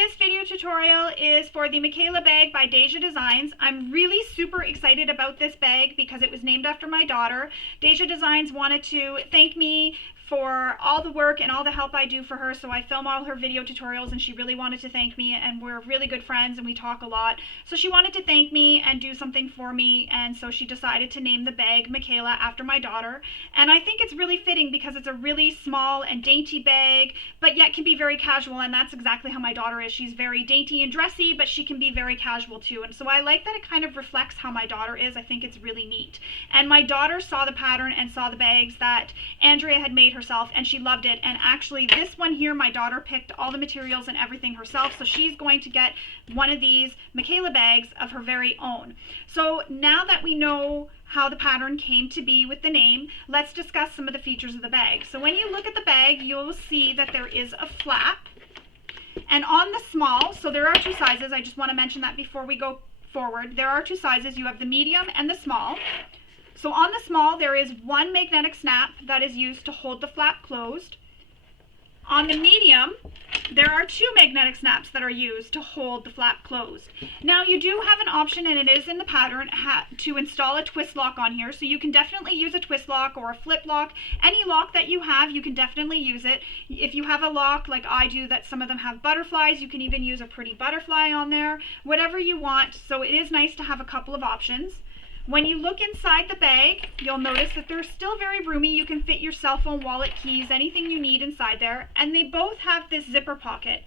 this video tutorial is for the Makayla bag by DEJA Designs. I'm really super excited about this bag because it was named after my daughter. DEJA Designs wanted to thank me for all the work and all the help I do for her, so I film all her video tutorials, and she really wanted to thank me, and we're really good friends and we talk a lot. So she wanted to thank me and do something for me, and so she decided to name the bag Makayla after my daughter. And I think it's really fitting because it's a really small and dainty bag, but yet can be very casual, and that's exactly how my daughter is. She's very dainty and dressy, but she can be very casual too, and so I like that it kind of reflects how my daughter is. I think it's really neat. And my daughter saw the pattern and saw the bags that Andrea had made herself, and she loved it. And actually this one here, my daughter picked all the materials and everything herself, so she's going to get one of these Makayla bags of her very own. So now that we know how the pattern came to be with the name, let's discuss some of the features of the bag. So when you look at the bag, you'll see that there is a flap, and on the small, so there are two sizes, I just want to mention that before we go forward, there are two sizes. You have the medium and the small. So on the small, there is one magnetic snap that is used to hold the flap closed. On the medium, there are two magnetic snaps that are used to hold the flap closed. Now you do have an option, and it is in the pattern, to install a twist lock on here. So you can definitely use a twist lock or a flip lock. Any lock that you have, you can definitely use it. If you have a lock like I do, that some of them have butterflies, you can even use a pretty butterfly on there. Whatever you want. So it is nice to have a couple of options. When you look inside the bag, you'll notice that they're still very roomy. You can fit your cell phone, wallet, keys, anything you need inside there. And they both have this zipper pocket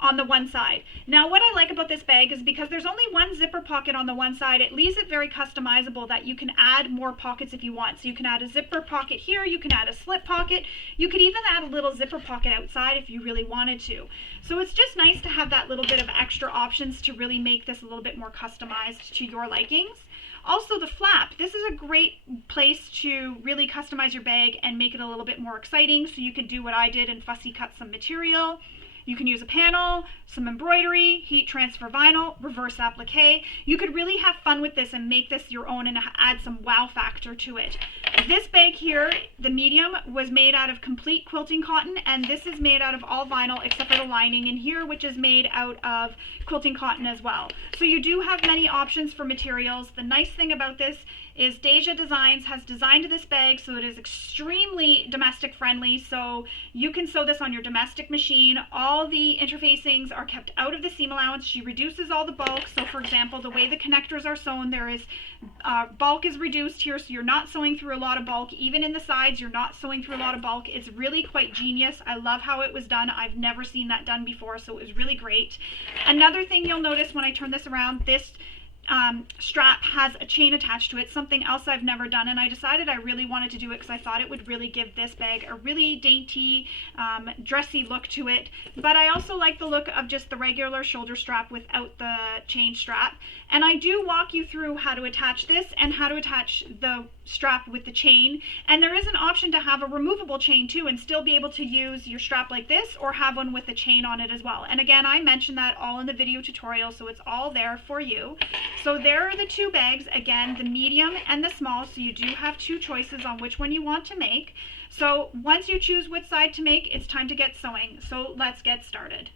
on the one side. Now what I like about this bag is because there's only one zipper pocket on the one side, it leaves it very customizable that you can add more pockets if you want. So you can add a zipper pocket here, you can add a slip pocket, you could even add a little zipper pocket outside if you really wanted to. So it's just nice to have that little bit of extra options to really make this a little bit more customized to your likings. Also the flap, this is a great place to really customize your bag and make it a little bit more exciting. So you can do what I did and fussy cut some material. You can use a panel, some embroidery, heat transfer vinyl, reverse applique. You could really have fun with this and make this your own and add some wow factor to it. This bag here, the medium, was made out of complete quilting cotton, and this is made out of all vinyl except for the lining in here, which is made out of quilting cotton as well. So you do have many options for materials. The nice thing about this is DEJA Designs has designed this bag so it is extremely domestic friendly, so you can sew this on your domestic machine. All the interfacings are kept out of the seam allowance. She reduces all the bulk. So for example, the way the connectors are sewn, there is bulk is reduced here, so you're not sewing through a lot of bulk. Even in the sides, you're not sewing through a lot of bulk. It's really quite genius. I love how it was done. I've never seen that done before, so it was really great. Another thing you'll notice when I turn this around, this strap has a chain attached to it, something else I've never done, and I decided I really wanted to do it because I thought it would really give this bag a really dainty, dressy look to it. But I also like the look of just the regular shoulder strap without the chain strap. And I do walk you through how to attach this and how to attach the strap with the chain. And there is an option to have a removable chain too and still be able to use your strap like this or have one with a chain on it as well. And again, I mentioned that all in the video tutorial, so it's all there for you. So there are the two bags, again, the medium and the small, so you do have two choices on which one you want to make. So once you choose which side to make, it's time to get sewing. So let's get started.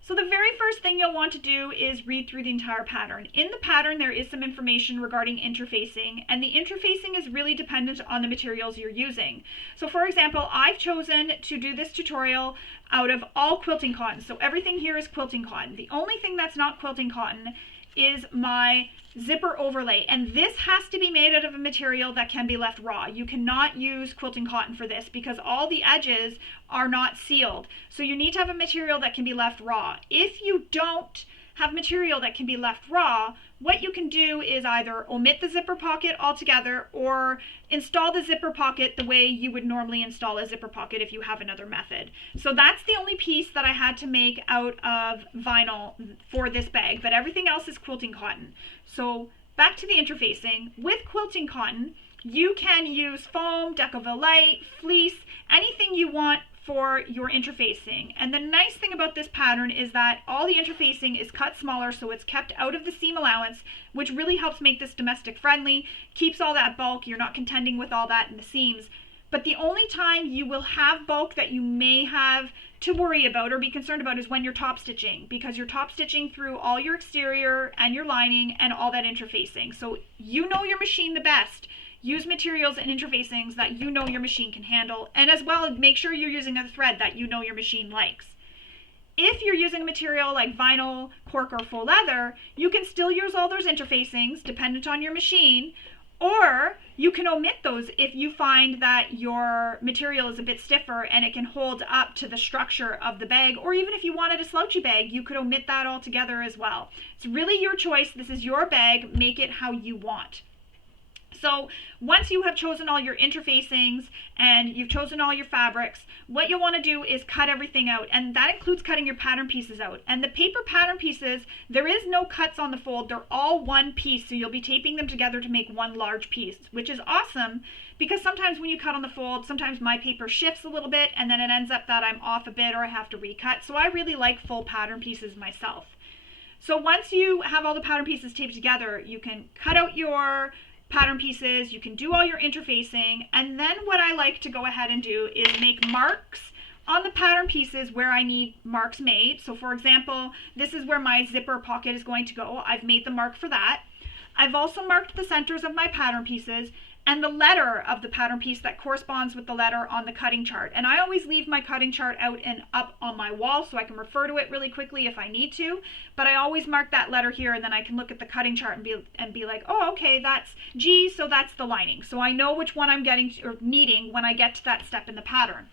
So the very first thing you'll want to do is read through the entire pattern. In the pattern, there is some information regarding interfacing, and the interfacing is really dependent on the materials you're using. So for example, I've chosen to do this tutorial out of all quilting cotton. So everything here is quilting cotton. The only thing that's not quilting cotton is my zipper overlay, and this has to be made out of a material that can be left raw. You cannot use quilting cotton for this because all the edges are not sealed. So you need to have a material that can be left raw. If you don't have material that can be left raw, what you can do is either omit the zipper pocket altogether or install the zipper pocket the way you would normally install a zipper pocket if you have another method. So that's the only piece that I had to make out of vinyl for this bag, but everything else is quilting cotton. So back to the interfacing. With quilting cotton, you can use foam, Decoville light, fleece, anything you want for your interfacing. And the nice thing about this pattern is that all the interfacing is cut smaller, so it's kept out of the seam allowance, which really helps make this domestic friendly, keeps all that bulk, you're not contending with all that in the seams. But the only time you will have bulk that you may have to worry about or be concerned about is when you're top stitching, because you're top stitching through all your exterior and your lining and all that interfacing. So you know your machine the best. Use materials and interfacings that you know your machine can handle, and as well make sure you're using a thread that you know your machine likes. If you're using a material like vinyl, cork, or faux leather, you can still use all those interfacings dependent on your machine, or you can omit those if you find that your material is a bit stiffer and it can hold up to the structure of the bag, or even if you wanted a slouchy bag, you could omit that altogether as well. It's really your choice. This is your bag. Make it how you want. So once you have chosen all your interfacings and you've chosen all your fabrics, what you'll want to do is cut everything out, and that includes cutting your pattern pieces out. And the paper pattern pieces, there is no cuts on the fold. They're all one piece, so you'll be taping them together to make one large piece, which is awesome because sometimes when you cut on the fold, sometimes my paper shifts a little bit and then it ends up that I'm off a bit or I have to recut. So I really like full pattern pieces myself. So once you have all the pattern pieces taped together, you can cut out your pattern pieces, you can do all your interfacing, and then what I like to go ahead and do is make marks on the pattern pieces where I need marks made. So for example, this is where my zipper pocket is going to go. I've made the mark for that. I've also marked the centers of my pattern pieces and the letter of the pattern piece that corresponds with the letter on the cutting chart. And I always leave my cutting chart out and up on my wall so I can refer to it really quickly if I need to. But I always mark that letter here, and then I can look at the cutting chart and be like, oh, okay, that's G, so that's the lining. So I know which one I'm getting to, or needing when I get to that step in the pattern.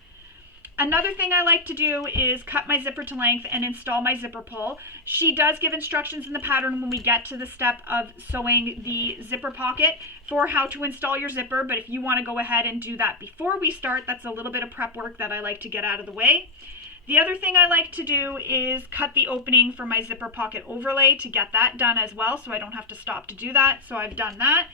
Another thing I like to do is cut my zipper to length and install my zipper pull. She does give instructions in the pattern when we get to the step of sewing the zipper pocket for how to install your zipper, but if you want to go ahead and do that before we start, that's a little bit of prep work that I like to get out of the way. The other thing I like to do is cut the opening for my zipper pocket overlay to get that done as well, so I don't have to stop to do that. So I've done that.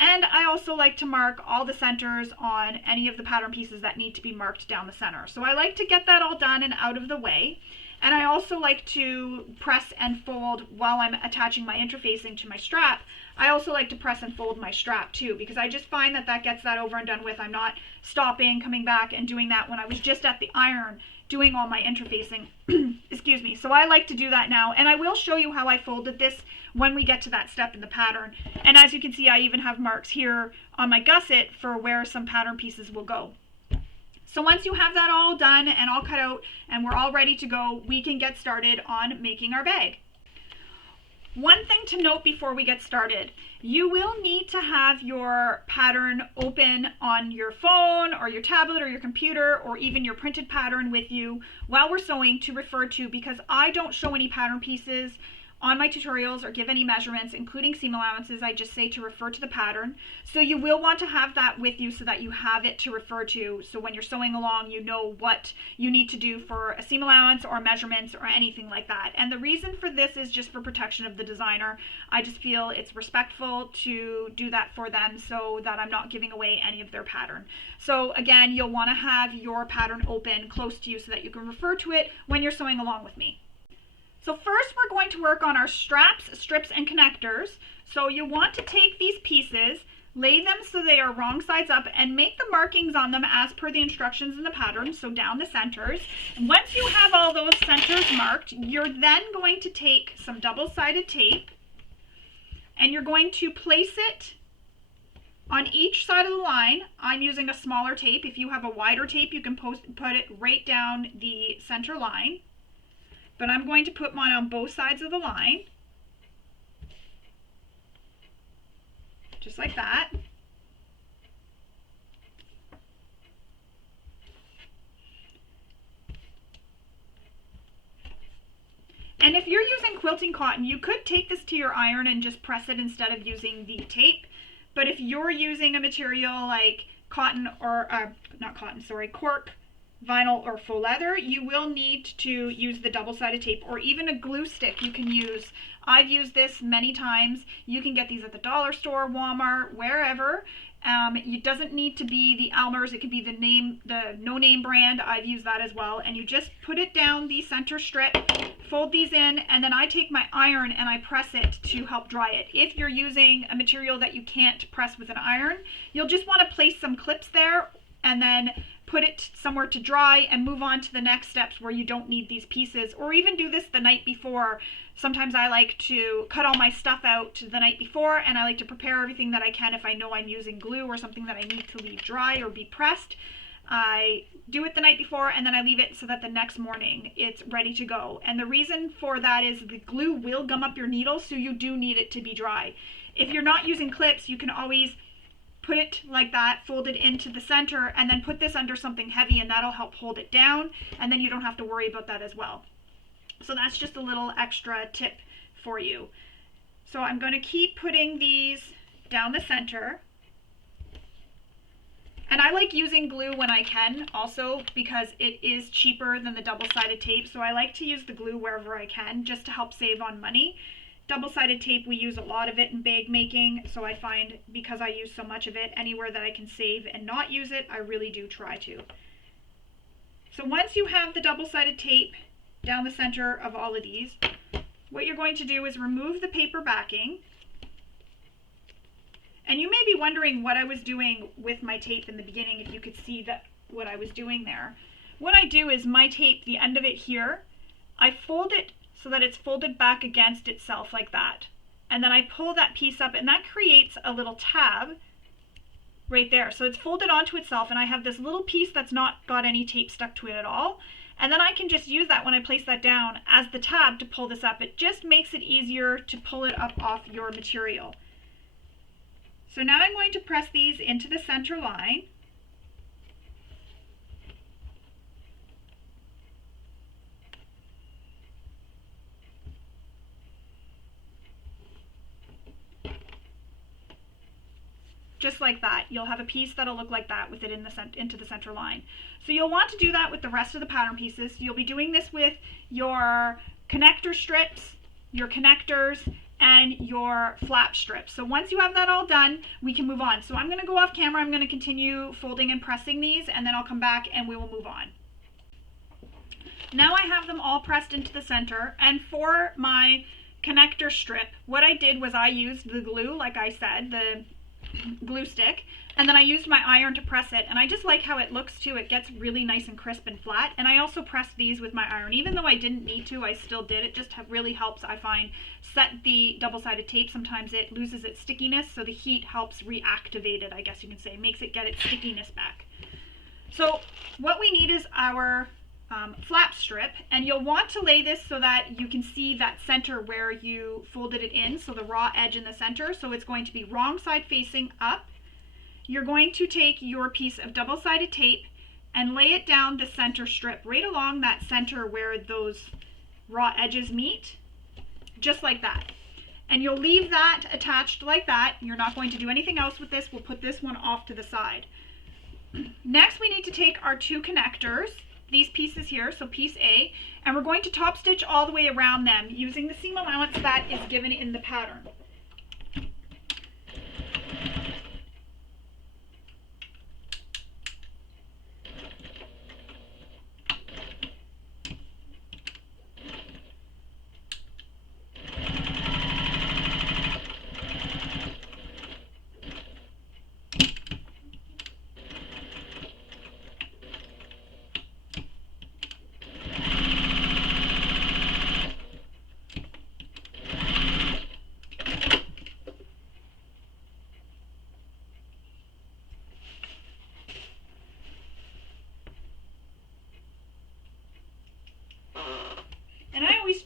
And I also like to mark all the centers on any of the pattern pieces that need to be marked down the center. So I like to get that all done and out of the way. And I also like to press and fold while I'm attaching my interfacing to my strap. I also like to press and fold my strap too, because I just find that that gets that over and done with. I'm not stopping, coming back and doing that when I was just at the iron doing all my interfacing. Excuse me. So I like to do that now, and I will show you how I folded this when we get to that step in the pattern. And as you can see, I even have marks here on my gusset for where some pattern pieces will go. So once you have that all done and all cut out and we're all ready to go, we can get started on making our bag. One thing to note before we get started, you will need to have your pattern open on your phone or your tablet or your computer or even your printed pattern with you while we're sewing to refer to, because I don't show any pattern pieces on my tutorials or give any measurements, including seam allowances. I just say to refer to the pattern. So you will want to have that with you so that you have it to refer to. So when you're sewing along, you know what you need to do for a seam allowance or measurements or anything like that. And the reason for this is just for protection of the designer. I just feel it's respectful to do that for them so that I'm not giving away any of their pattern. So again, you'll want to have your pattern open close to you so that you can refer to it when you're sewing along with me. So first we're going to work on our straps, strips, and connectors. So you want to take these pieces, lay them so they are wrong sides up, and make the markings on them as per the instructions in the pattern, so down the centers. And once you have all those centers marked, you're then going to take some double-sided tape and you're going to place it on each side of the line. I'm using a smaller tape. If you have a wider tape, you can put it right down the center line. But I'm going to put mine on both sides of the line, just like that. And if you're using quilting cotton, you could take this to your iron and just press it instead of using the tape. But if you're using a material like cotton or, cork, vinyl, or faux leather, you will need to use the double-sided tape or even a glue stick you can use. I've used this many times. You can get these at the dollar store, Walmart, wherever. It doesn't need to be the Elmer's. It could be the no-name brand. I've used that as well. And you just put it down the center strip, fold these in, and then I take my iron and I press it to help dry it. If you're using a material that you can't press with an iron, you'll just want to place some clips there and then put it somewhere to dry and move on to the next steps where you don't need these pieces, or even do this the night before. Sometimes I like to cut all my stuff out the night before, and I like to prepare everything that I can if I know I'm using glue or something that I need to leave dry or be pressed. I do it the night before, and then I leave it so that the next morning it's ready to go. And the reason for that is the glue will gum up your needle, so you do need it to be dry. If you're not using clips, you can always put it like that, fold it into the center, and then put this under something heavy, and that'll help hold it down, and then you don't have to worry about that as well. So that's just a little extra tip for you. So I'm going to keep putting these down the center. And I like using glue when I can also, because it is cheaper than the double-sided tape. So I like to use the glue wherever I can, just to help save on money. Double-sided tape, we use a lot of it in bag making, so I find because I use so much of it, anywhere that I can save and not use it, I really do try to. So once you have the double-sided tape down the center of all of these, what you're going to do is remove the paper backing. And you may be wondering what I was doing with my tape in the beginning, if you could see that what I was doing there. What I do is my tape, the end of it here, I fold it so that it's folded back against itself like that. And then I pull that piece up, and that creates a little tab right there. So it's folded onto itself, and I have this little piece that's not got any tape stuck to it at all. And then I can just use that when I place that down as the tab to pull this up. It just makes it easier to pull it up off your material. So now I'm going to press these into the center line. Just like that. You'll have a piece that'll look like that with it in into the center line. So you'll want to do that with the rest of the pattern pieces. You'll be doing this with your connector strips, your connectors, and your flap strips. So once you have that all done, we can move on. So I'm going to go off camera. I'm going to continue folding and pressing these, and then I'll come back and we will move on. Now I have them all pressed into the center, and for my connector strip, what I did was I used the glue, like I said, the glue stick, and then I used my iron to press it, and I just like how it looks too. It gets really nice and crisp and flat. And I also pressed these with my iron. Even though I didn't need to, I still did. It just really helps, I find, set the double-sided tape. Sometimes it loses its stickiness, so the heat helps reactivate it, I guess you can say, makes it get its stickiness back. So what we need is our flap strip, and you'll want to lay this so that you can see that center where you folded it in, so the raw edge in the center. So it's going to be wrong side facing up. You're going to take your piece of double-sided tape and lay it down the center strip, right along that center where those raw edges meet, just like that. And you'll leave that attached like that. You're not going to do anything else with this. We'll put this one off to the side. Next, we need to take our two connectors, these pieces here, so piece A, and we're going to top stitch all the way around them using the seam allowance that is given in the pattern.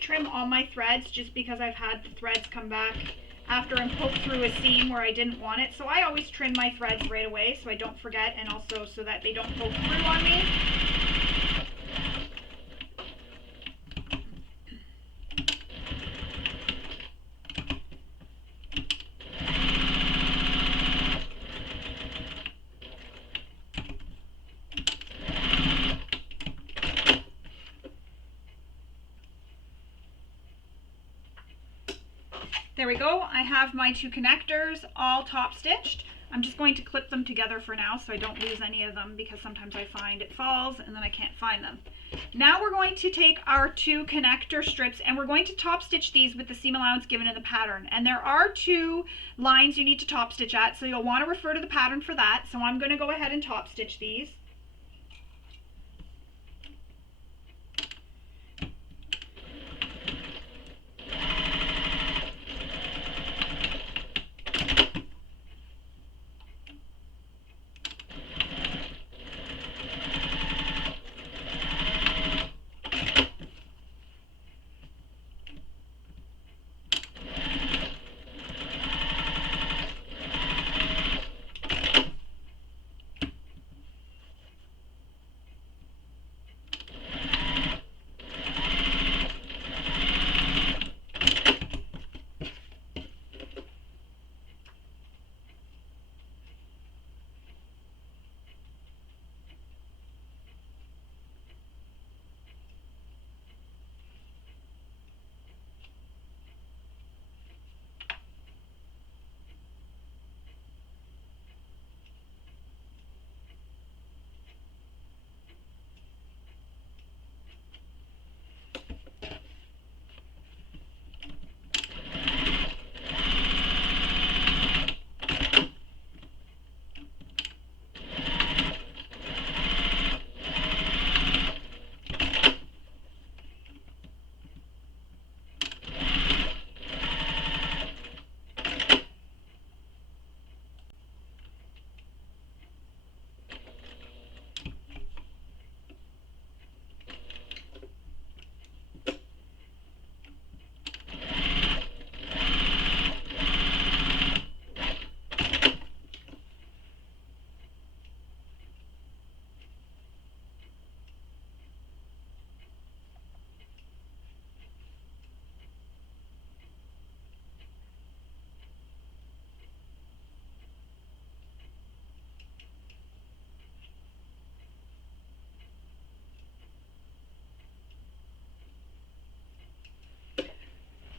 Trim all my threads just because I've had the threads come back after and poke through a seam where I didn't want it. So I always trim my threads right away so I don't forget, and also so that they don't poke through on me. There we go. I have my two connectors all top stitched. I'm just going to clip them together for now so I don't lose any of them, because sometimes I find it falls and then I can't find them. Now we're going to take our 2 connector strips and we're going to top stitch these with the seam allowance given in the pattern. And there are 2 lines you need to top stitch at, so you'll want to refer to the pattern for that. So I'm going to go ahead and top stitch these.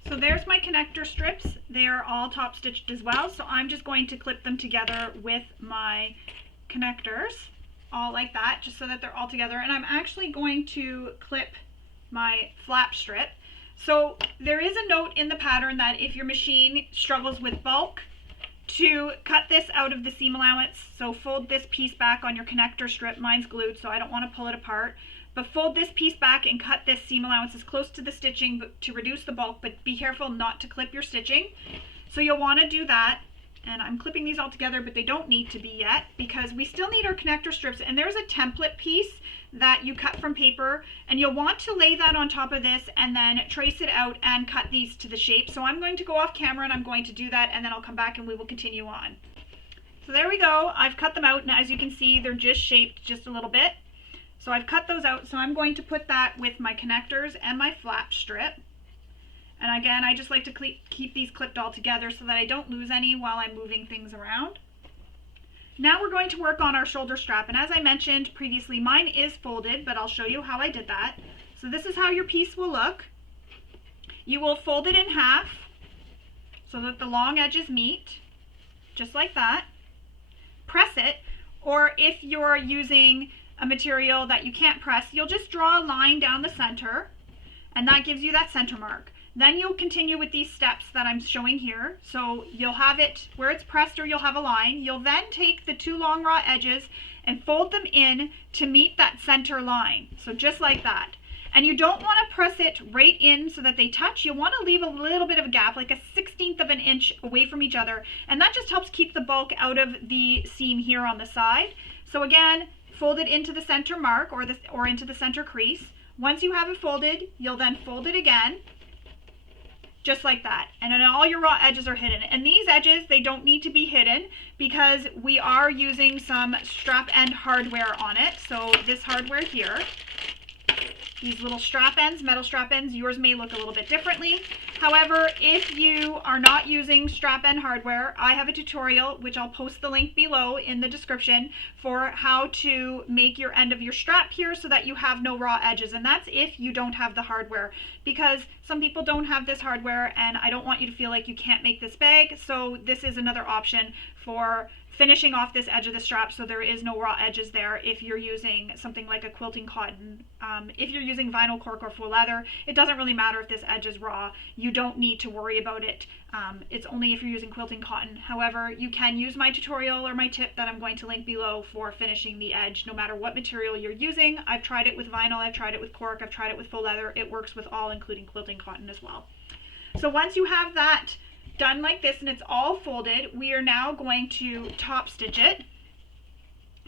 So there's my connector strips. They're all top stitched as well. So I'm just going to clip them together with my connectors, all like that, just so that they're all together. And I'm actually going to clip my flap strip. So there is a note in the pattern that if your machine struggles with bulk, to cut this out of the seam allowance. So fold this piece back on your connector strip. Mine's glued, so I don't want to pull it apart. But fold this piece back and cut this seam allowance as close to the stitching to reduce the bulk, but be careful not to clip your stitching. So you'll want to do that. And I'm clipping these all together, but they don't need to be yet because we still need our connector strips. And there's a template piece that you cut from paper, and you'll want to lay that on top of this and then trace it out and cut these to the shape. So I'm going to go off camera and I'm going to do that, and then I'll come back and we will continue on. So there we go. I've cut them out, and as you can see, they're just shaped just a little bit. So I've cut those out, so I'm going to put that with my connectors and my flap strip. And again, I just like to keep these clipped all together so that I don't lose any while I'm moving things around. Now we're going to work on our shoulder strap, and as I mentioned previously, mine is folded, but I'll show you how I did that. So this is how your piece will look. You will fold it in half so that the long edges meet, just like that. Press it, or if you're using a material that you can't press, you'll just draw a line down the center, and that gives you that center mark. Then you'll continue with these steps that I'm showing here. So you'll have it where it's pressed, or you'll have a line. You'll then take the 2 long raw edges and fold them in to meet that center line. So just like that. And you don't want to press it right in so that they touch. You want to leave a little bit of a gap, like a 1/16 of an inch away from each other. And that just helps keep the bulk out of the seam here on the side. So again, fold it into the center mark or into the center crease. Once you have it folded, you'll then fold it again, just like that. And then all your raw edges are hidden. And these edges, they don't need to be hidden because we are using some strap end hardware on it. So this hardware here, these little strap ends, metal strap ends, yours may look a little bit differently. However, if you are not using strap end hardware, I have a tutorial, which I'll post the link below in the description, for how to make your end of your strap here so that you have no raw edges. And that's if you don't have the hardware, because some people don't have this hardware and I don't want you to feel like you can't make this bag. So this is another option for finishing off this edge of the strap so there is no raw edges there if you're using something like a quilting cotton. If you're using vinyl, cork, or faux leather, it doesn't really matter if this edge is raw. You don't need to worry about it. It's only if you're using quilting cotton. However, you can use my tutorial or my tip that I'm going to link below for finishing the edge no matter what material you're using. I've tried it with vinyl, I've tried it with cork, I've tried it with faux leather. It works with all, including quilting cotton as well. So once you have that done like this and it's all folded, we are now going to top stitch it.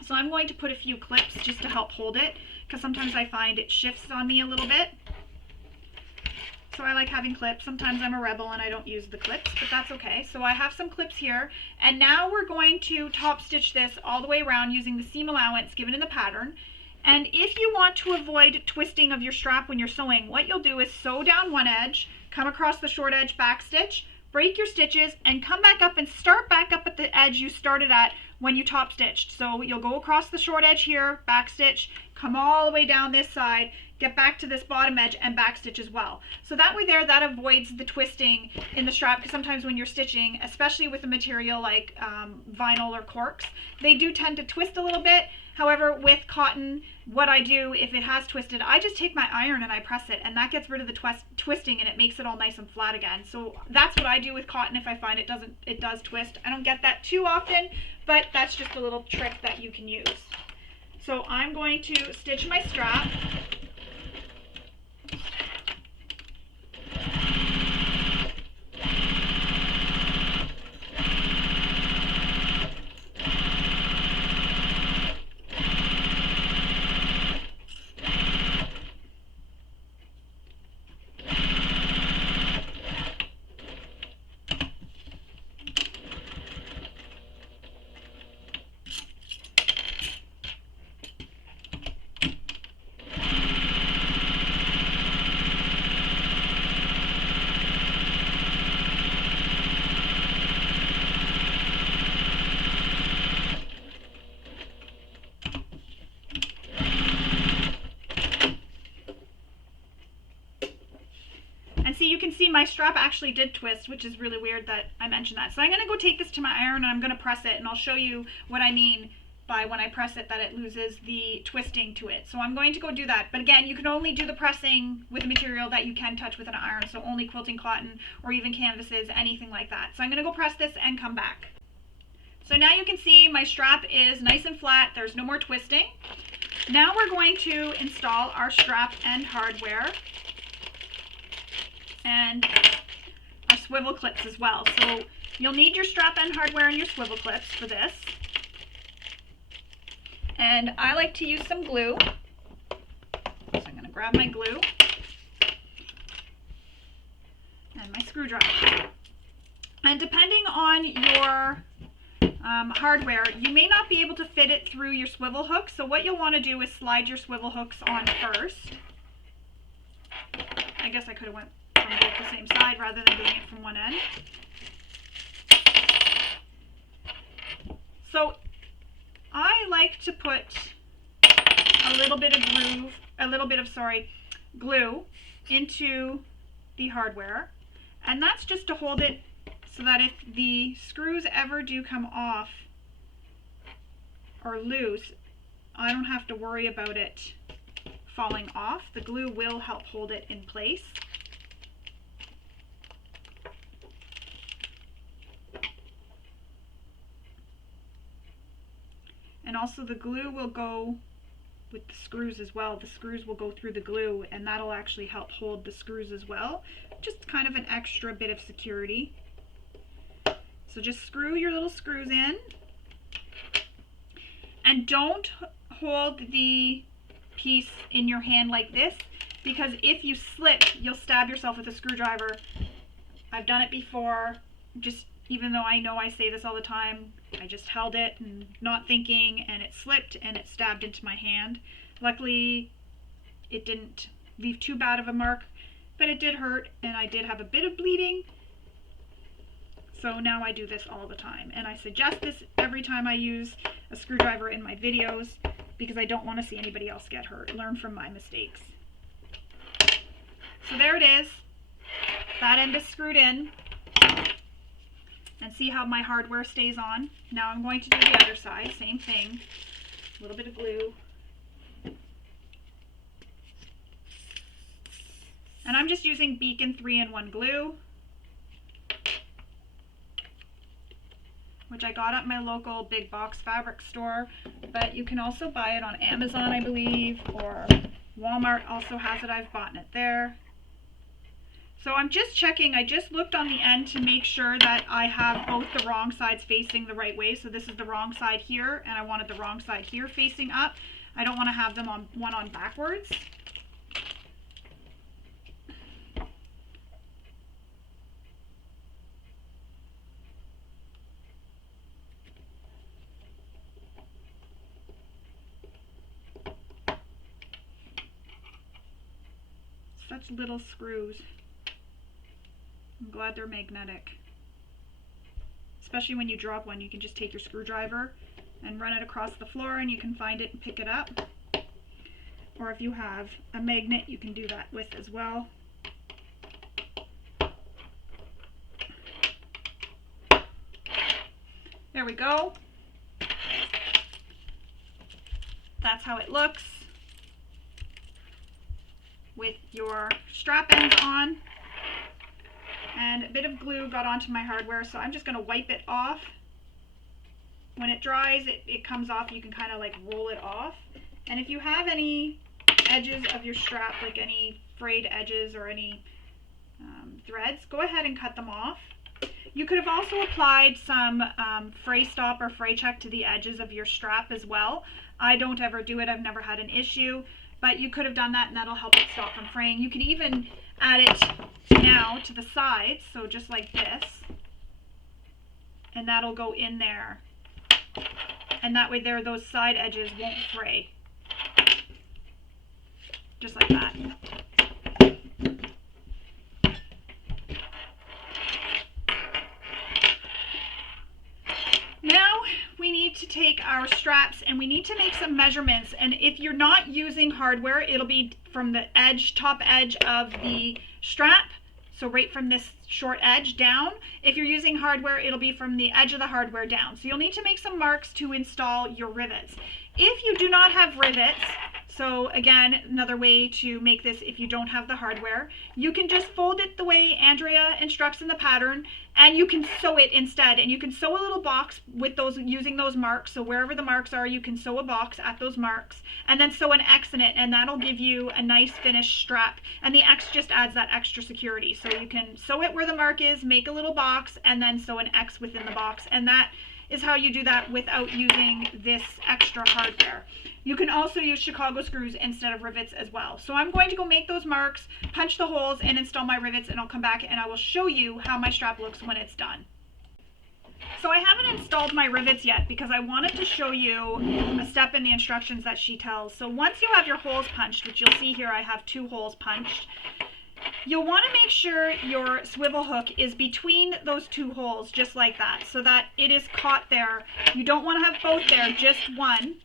So I'm going to put a few clips just to help hold it, because sometimes I find it shifts on me a little bit. So I like having clips. Sometimes I'm a rebel and I don't use the clips, but that's okay. So I have some clips here, and now we're going to top stitch this all the way around using the seam allowance given in the pattern. And if you want to avoid twisting of your strap when you're sewing, what you'll do is sew down one edge, come across the short edge, back stitch, break your stitches, and come back up and start back up at the edge you started at when you top stitched. So you'll go across the short edge here, back stitch, come all the way down this side, get back to this bottom edge and back stitch as well. So that way there, that avoids the twisting in the strap, because sometimes when you're stitching, especially with a material like vinyl or corks, they do tend to twist a little bit. However, with cotton, what I do, if it has twisted, I just take my iron and I press it, and that gets rid of the twisting and it makes it all nice and flat again. So that's what I do with cotton if I find it does twist. I don't get that too often, but that's just a little trick that you can use. So I'm going to stitch my strap. See, you can see my strap actually did twist, which is really weird that I mentioned that. So I'm going to go take this to my iron and I'm going to press it, and I'll show you what I mean by when I press it that it loses the twisting to it. So I'm going to go do that. But again, you can only do the pressing with a material that you can touch with an iron, so only quilting cotton or even canvases, anything like that. So I'm going to go press this and come back. So now you can see my strap is nice and flat. There's no more twisting. Now we're going to install our strap and hardware and our swivel clips as well. So you'll need your strap end hardware and your swivel clips for this. And I like to use some glue. So I'm going to grab my glue and my screwdriver. And depending on your hardware, you may not be able to fit it through your swivel hook. So what you'll want to do is slide your swivel hooks on first. I guess I could have went from both the same side rather than doing it from one end. So I like to put a little bit of glue into the hardware, and that's just to hold it so that if the screws ever do come off or loose, I don't have to worry about it falling off. The glue will help hold it in place. And also the glue will go with the screws as well. The screws will go through the glue, and that'll actually help hold the screws as well. Just kind of an extra bit of security. So just screw your little screws in. And don't hold the piece in your hand like this, because if you slip, you'll stab yourself with a screwdriver. I've done it before. Just even though I know I say this all the time, I just held it and not thinking, and it slipped and it stabbed into my hand. Luckily, it didn't leave too bad of a mark, but it did hurt, and I did have a bit of bleeding. So now I do this all the time, and I suggest this every time I use a screwdriver in my videos, because I don't want to see anybody else get hurt. Learn from my mistakes. So there it is. That end is screwed in. and see how my hardware stays on. Now I'm going to do the other side, same thing, a little bit of glue. And I'm just using Beacon 3-in-1 glue, which I got at my local big box fabric store, but you can also buy it on Amazon, I believe, or Walmart also has it. I've bought it there. So I'm just checking, I just looked on the end to make sure that I have both the wrong sides facing the right way. So this is the wrong side here, and I wanted the wrong side here facing up. I don't want to have them on one on backwards. Such little screws. I'm glad they're magnetic. Especially when you drop one, you can just take your screwdriver and run it across the floor and you can find it and pick it up. Or if you have a magnet, you can do that with as well. There we go. That's how it looks with your strap ends on. And a bit of glue got onto my hardware, so I'm just going to wipe it off. When it dries, it comes off. You can kind of like roll it off. And if you have any edges of your strap, like any frayed edges or any threads, go ahead and cut them off. You could have also applied some fray stop or fray check to the edges of your strap as well. I don't ever do it. I've never had an issue, but you could have done that and that'll help it stop from fraying. You could even add it now to the sides, so just like this, and that'll go in there, and that way there those side edges won't fray, just like that. Now we need to take our straps and we need to make some measurements, and if you're not using hardware, it'll be from the edge, top edge of the strap, so right from this short edge down. If you're using hardware, it'll be from the edge of the hardware down. So you'll need to make some marks to install your rivets. If you do not have rivets, so again, another way to make this if you don't have the hardware, you can just fold it the way Andrea instructs in the pattern, and you can sew it instead. And you can sew a little box with those, using those marks. So wherever the marks are, you can sew a box at those marks and then sew an X in it, and that'll give you a nice finished strap. And the X just adds that extra security. So you can sew it where the mark is, make a little box, and then sew an X within the box. And that is how you do that without using this extra hardware. You can also use Chicago screws instead of rivets as well. So I'm going to go make those marks, punch the holes, and install my rivets, and I'll come back and I will show you how my strap looks when it's done. So I haven't installed my rivets yet because I wanted to show you a step in the instructions that she tells. So once you have your holes punched, which you'll see here I have 2 holes punched, you'll want to make sure your swivel hook is between those 2 holes, just like that, so that it is caught there. You don't want to have both there, just one,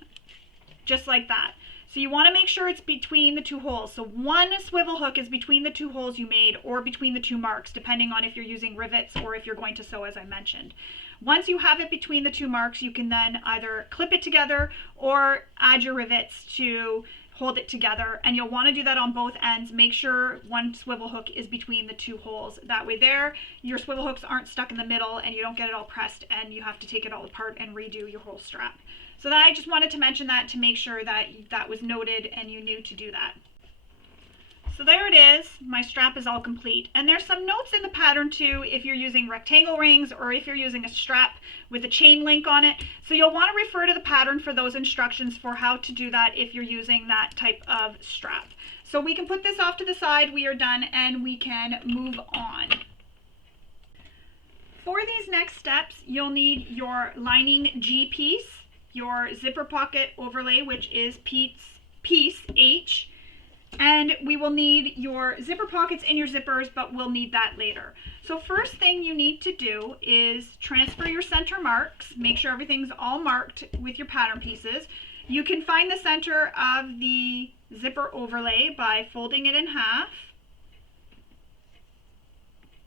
just like that. So you want to make sure it's between the 2 holes. So one swivel hook is between the 2 holes you made or between the 2 marks, depending on if you're using rivets or if you're going to sew, as I mentioned. Once you have it between the 2 marks, you can then either clip it together or add your rivets to hold it together, and you'll want to do that on both ends. Make sure one swivel hook is between the 2 holes. That way there, your swivel hooks aren't stuck in the middle and you don't get it all pressed and you have to take it all apart and redo your whole strap. So that I just wanted to mention that to make sure that that was noted and you knew to do that. So there it is, my strap is all complete. And there's some notes in the pattern too if you're using rectangle rings or if you're using a strap with a chain link on it. So you'll want to refer to the pattern for those instructions for how to do that if you're using that type of strap. So we can put this off to the side, we are done, and we can move on. For these next steps, you'll need your lining G piece, your zipper pocket overlay, which is piece H, and we will need your zipper pockets and your zippers, but we'll need that later. So first thing you need to do is transfer your center marks. Make sure everything's all marked with your pattern pieces. You can find the center of the zipper overlay by folding it in half,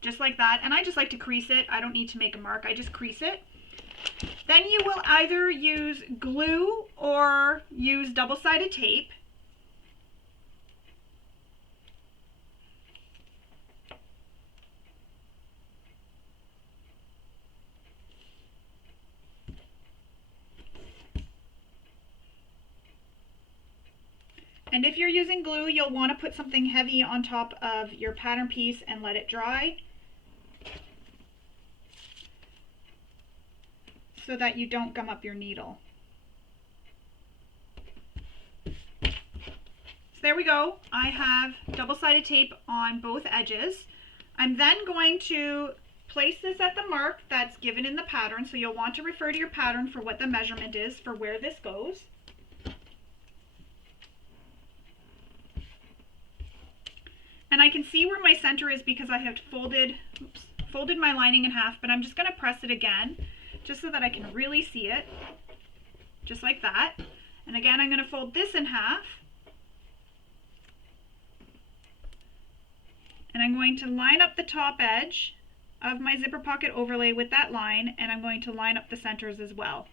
just like that. And I just like to crease it. I don't need to make a mark. I just crease it. Then you will either use glue or use double-sided tape. And if you're using glue, you'll want to put something heavy on top of your pattern piece and let it dry, so that you don't gum up your needle. So there we go. I have double-sided tape on both edges. I'm then going to place this at the mark that's given in the pattern, so you'll want to refer to your pattern for what the measurement is for where this goes. And I can see where my center is because I have folded my lining in half, but I'm just going to press it again just so that I can really see it, just like that. And again, I'm going to fold this in half, and I'm going to line up the top edge of my zipper pocket overlay with that line, and I'm going to line up the centers as well.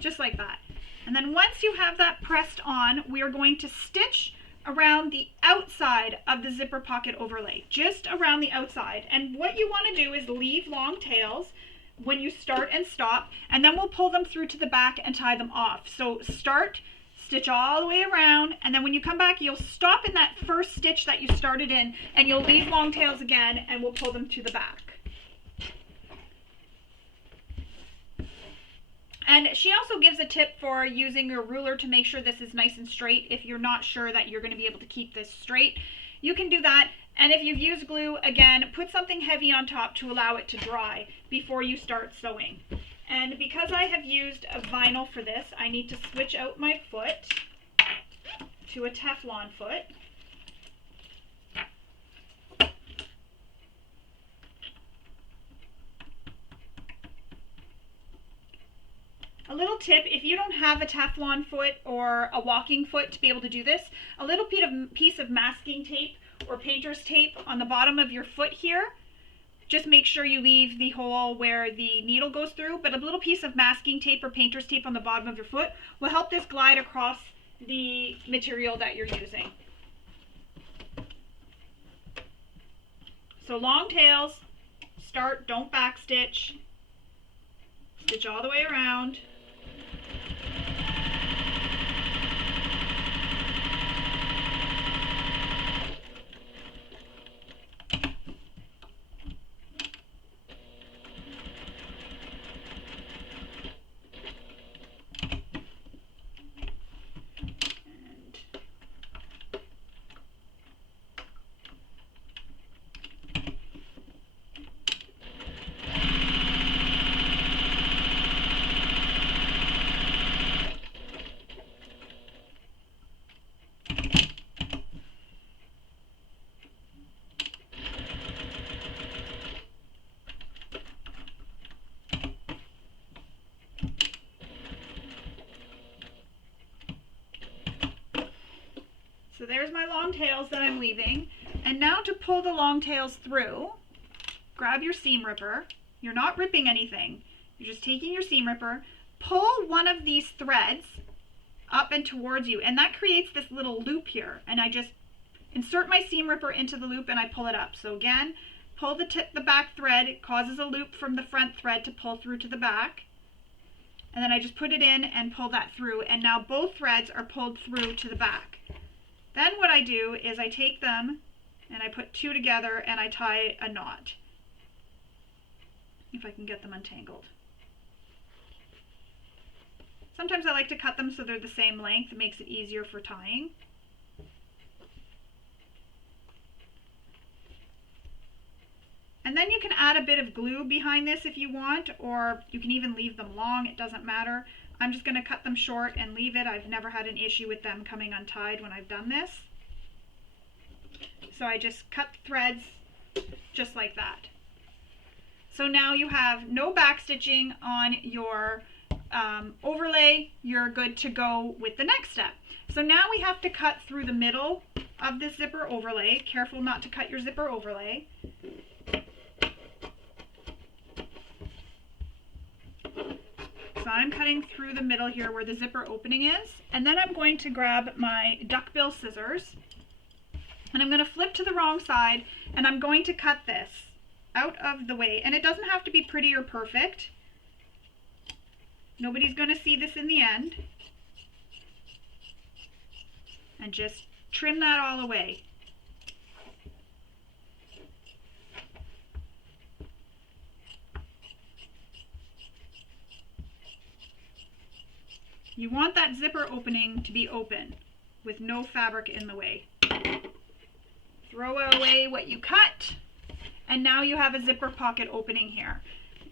Just like that. And then once you have that pressed on, we are going to stitch around the outside of the zipper pocket overlay, just around the outside. And what you want to do is leave long tails when you start and stop, and then we'll pull them through to the back and tie them off. So start, stitch all the way around, and then when you come back, you'll stop in that first stitch that you started in, and you'll leave long tails again, and we'll pull them to the back. And she also gives a tip for using your ruler to make sure this is nice and straight. If you're not sure that you're going to be able to keep this straight, you can do that. And if you've used glue, again, put something heavy on top to allow it to dry before you start sewing. And because I have used a vinyl for this, I need to switch out my foot to a Teflon foot. A little tip, if you don't have a Teflon foot or a walking foot to be able to do this, a little piece of masking tape or painter's tape on the bottom of your foot here. Just make sure you leave the hole where the needle goes through, but a little piece of masking tape or painter's tape on the bottom of your foot will help this glide across the material that you're using. So long tails, start, don't backstitch, stitch all the way around. So there's my long tails that I'm leaving. And now to pull the long tails through, grab your seam ripper. You're not ripping anything. You're just taking your seam ripper, pull one of these threads up and towards you, and that creates this little loop here. And I just insert my seam ripper into the loop and I pull it up. So again, pull the back thread. It causes a loop from the front thread to pull through to the back. And then I just put it in and pull that through, and now both threads are pulled through to the back. Then what I do is I take them and I put two together and I tie a knot, if I can get them untangled. Sometimes I like to cut them so they're the same length. It makes it easier for tying. And then you can add a bit of glue behind this if you want, or you can even leave them long, it doesn't matter. I'm just going to cut them short and leave it. I've never had an issue with them coming untied when I've done this. So I just cut threads just like that. So now you have no back stitching on your overlay. You're good to go with the next step. So now we have to cut through the middle of this zipper overlay. Careful not to cut your zipper overlay. So I'm cutting through the middle here where the zipper opening is, and then I'm going to grab my duckbill scissors, and I'm going to flip to the wrong side, and I'm going to cut this out of the way. And it doesn't have to be pretty or perfect. Nobody's going to see this in the end. And just trim that all away. You want that zipper opening to be open with no fabric in the way. Throw away what you cut, and now you have a zipper pocket opening here.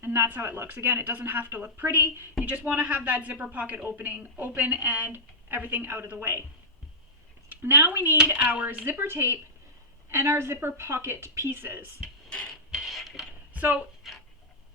And that's how it looks. Again, it doesn't have to look pretty. You just want to have that zipper pocket opening open and everything out of the way. Now we need our zipper tape and our zipper pocket pieces. So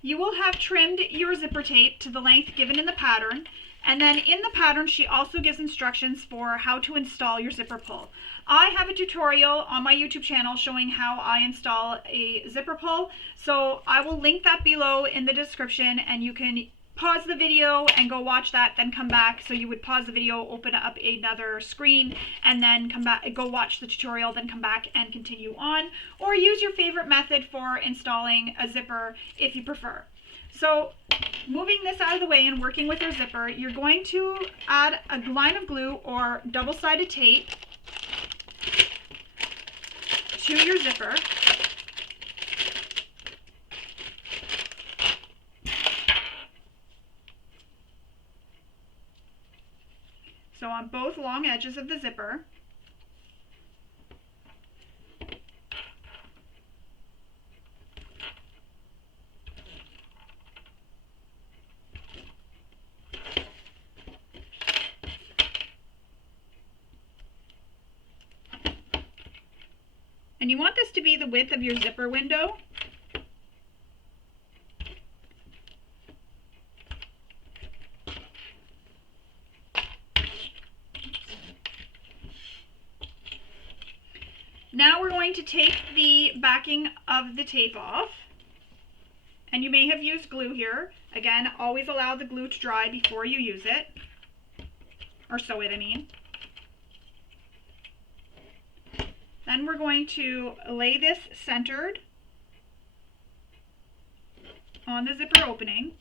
you will have trimmed your zipper tape to the length given in the pattern. And then in the pattern, she also gives instructions for how to install your zipper pull. I have a tutorial on my YouTube channel showing how I install a zipper pull. So I will link that below in the description, and you can pause the video and go watch that, then come back. So you would pause the video, open up another screen, and then come back, go watch the tutorial, then come back and continue on. Or use your favorite method for installing a zipper if you prefer. So moving this out of the way and working with our zipper, you're going to add a line of glue or double-sided tape to your zipper. So on both long edges of the zipper. And you want this to be the width of your zipper window. Now we're going to take the backing of the tape off. And you may have used glue here. Again, always allow the glue to dry before you use it. Or sew it, I mean. Then we're going to lay this centered on the zipper opening.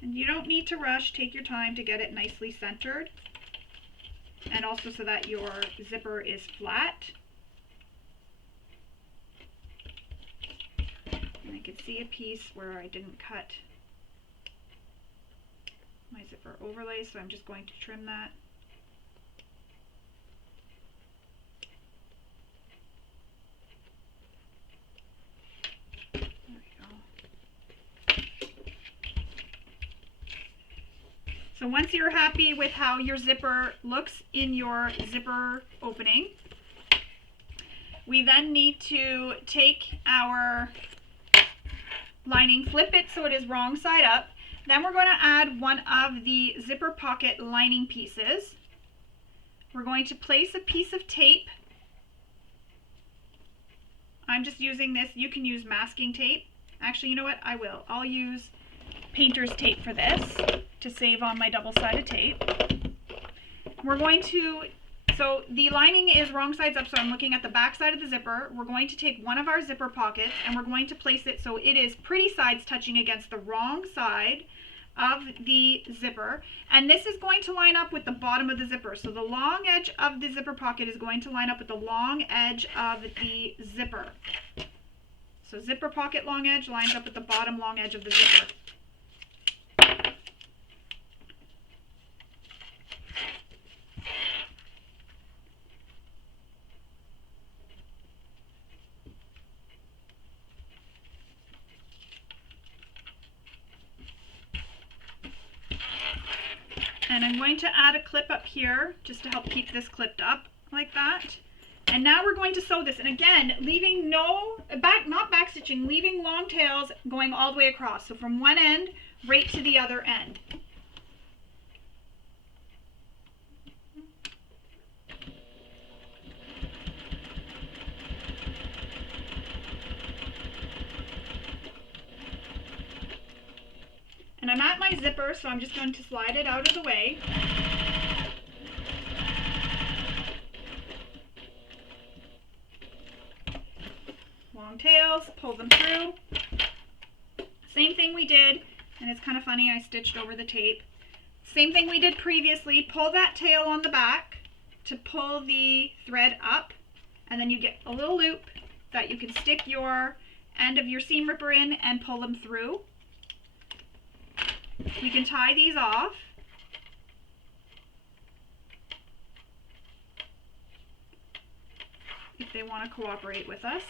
And you don't need to rush, take your time to get it nicely centered. And also so that your zipper is flat. And I could see a piece where I didn't cut my zipper overlay, so I'm just going to trim that. There we go. So once you're happy with how your zipper looks in your zipper opening, we then need to take our lining, flip it so it is wrong side up. Then we're going to add one of the zipper pocket lining pieces. We're going to place a piece of tape. I'm just using this. You can use masking tape. Actually, you know what? I will. I'll use painter's tape for this to save on my double-sided tape. We're going to, so the lining is wrong sides up, so I'm looking at the back side of the zipper. We're going to take one of our zipper pockets and we're going to place it so it is pretty sides touching against the wrong side of the zipper. And this is going to line up with the bottom of the zipper. So the long edge of the zipper pocket is going to line up with the long edge of the zipper. So zipper pocket long edge lines up with the bottom long edge of the zipper. And I'm going to add a clip up here just to help keep this clipped up like that. And now we're going to sew this, and again, leaving not back stitching, leaving long tails going all the way across. So from one end right to the other end. And I'm at my zipper, so I'm just going to slide it out of the way. Long tails, pull them through. Same thing we did, and it's kind of funny, I stitched over the tape. Same thing we did previously, pull that tail on the back to pull the thread up, and then you get a little loop that you can stick your end of your seam ripper in and pull them through. We can tie these off. If they want to cooperate with us.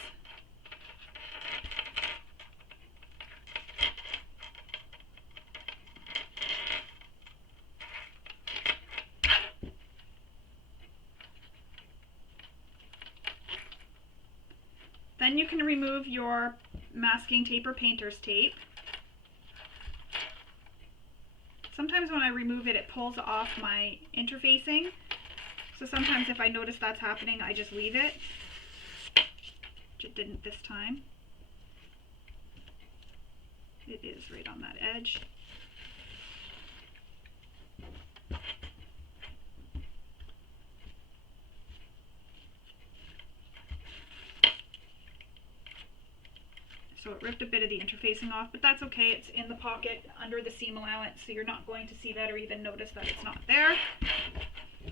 Then you can remove your masking tape or painter's tape. Sometimes when I remove it, it pulls off my interfacing. So sometimes if I notice that's happening, I just leave it. Which it didn't this time. It is right on that edge. So it ripped a bit of the interfacing off, but that's okay. It's in the pocket under the seam allowance, so you're not going to see that or even notice that it's not there.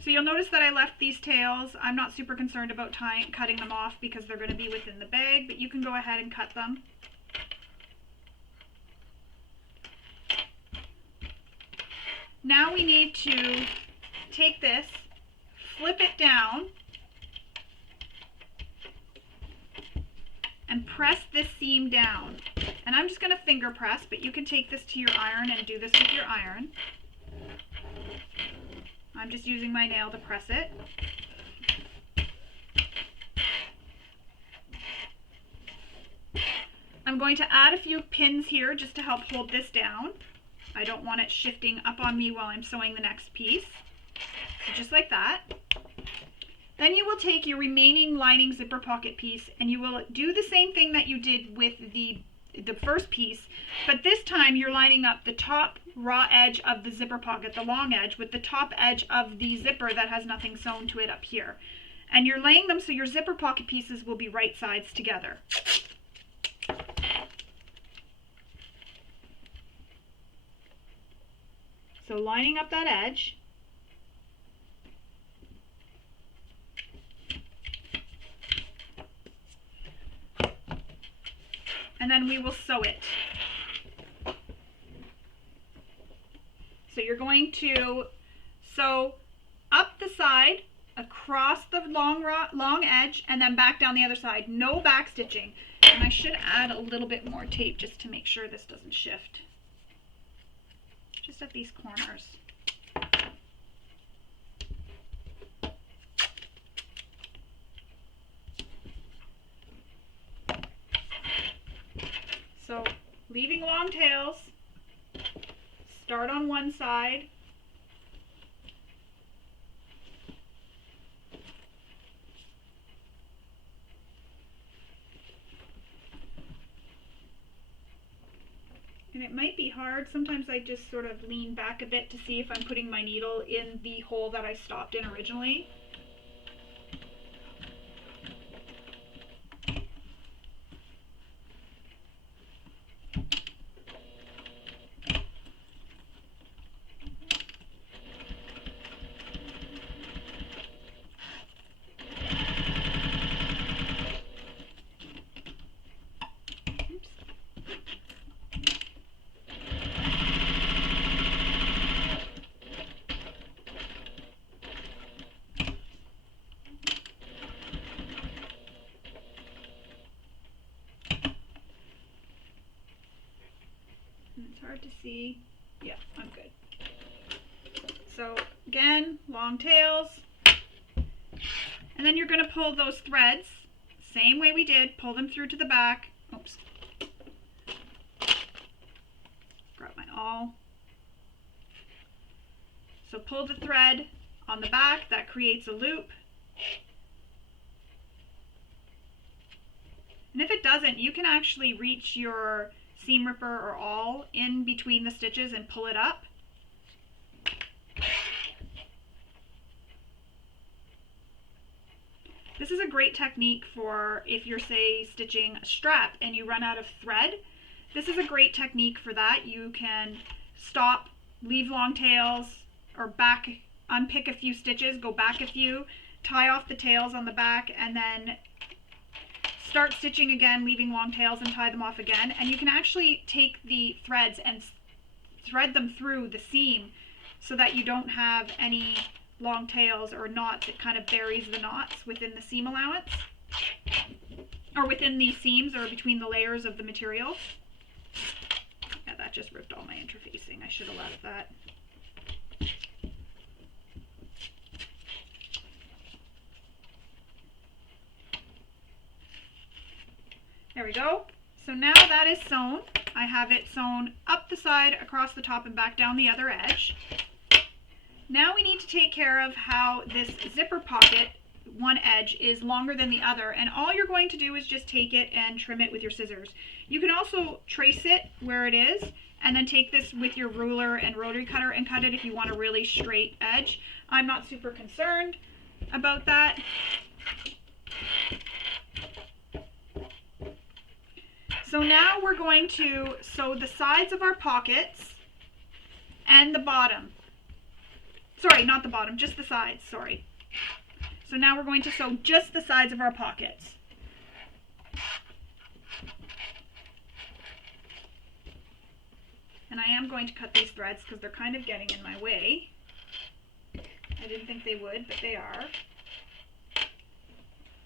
So you'll notice that I left these tails. I'm not super concerned about cutting them off because they're going to be within the bag, but you can go ahead and cut them. Now we need to take this, flip it down, and press this seam down. And I'm just going to finger press, but you can take this to your iron and do this with your iron. I'm just using my nail to press it. I'm going to add a few pins here just to help hold this down. I don't want it shifting up on me while I'm sewing the next piece. So just like that. Then you will take your remaining lining zipper pocket piece and you will do the same thing that you did with the first piece, but this time you're lining up the top raw edge of the zipper pocket, the long edge, with the top edge of the zipper that has nothing sewn to it up here. And you're laying them so your zipper pocket pieces will be right sides together. So lining up that edge. And then we will sew it. So you're going to sew up the side, across the long edge, and then back down the other side. No back stitching. And I should add a little bit more tape just to make sure this doesn't shift. Just at these corners. So leaving long tails, start on one side, and it might be hard. Sometimes I just sort of lean back a bit to see if I'm putting my needle in the hole that I stopped in originally. It's hard to see. Yeah, I'm good. So again, long tails. And then you're going to pull those threads, same way we did, pull them through to the back. Oops. Grab my awl. So pull the thread on the back, that creates a loop. And if it doesn't, you can actually reach your seam ripper or awl in between the stitches and pull it up. This is a great technique for if you're, say, stitching a strap and you run out of thread. This is a great technique for that. You can stop, leave long tails, or back, unpick a few stitches, go back a few, tie off the tails on the back, and then start stitching again, leaving long tails, and tie them off again. And you can actually take the threads and thread them through the seam so that you don't have any long tails or knots. It kind of buries the knots within the seam allowance, or within the seams or between the layers of the material. Yeah, that just ripped all my interfacing. I should have left that. There we go. So now that is sewn. I have it sewn up the side, across the top, and back down the other edge. Now we need to take care of how this zipper pocket, one edge, is longer than the other, and all you're going to do is just take it and trim it with your scissors. You can also trace it where it is, and then take this with your ruler and rotary cutter and cut it if you want a really straight edge. I'm not super concerned about that. So now we're going to sew the sides of our pockets and the bottom. Sorry, not the bottom, just the sides, sorry. So now we're going to sew just the sides of our pockets. And I am going to cut these threads because they're kind of getting in my way. I didn't think they would, but they are.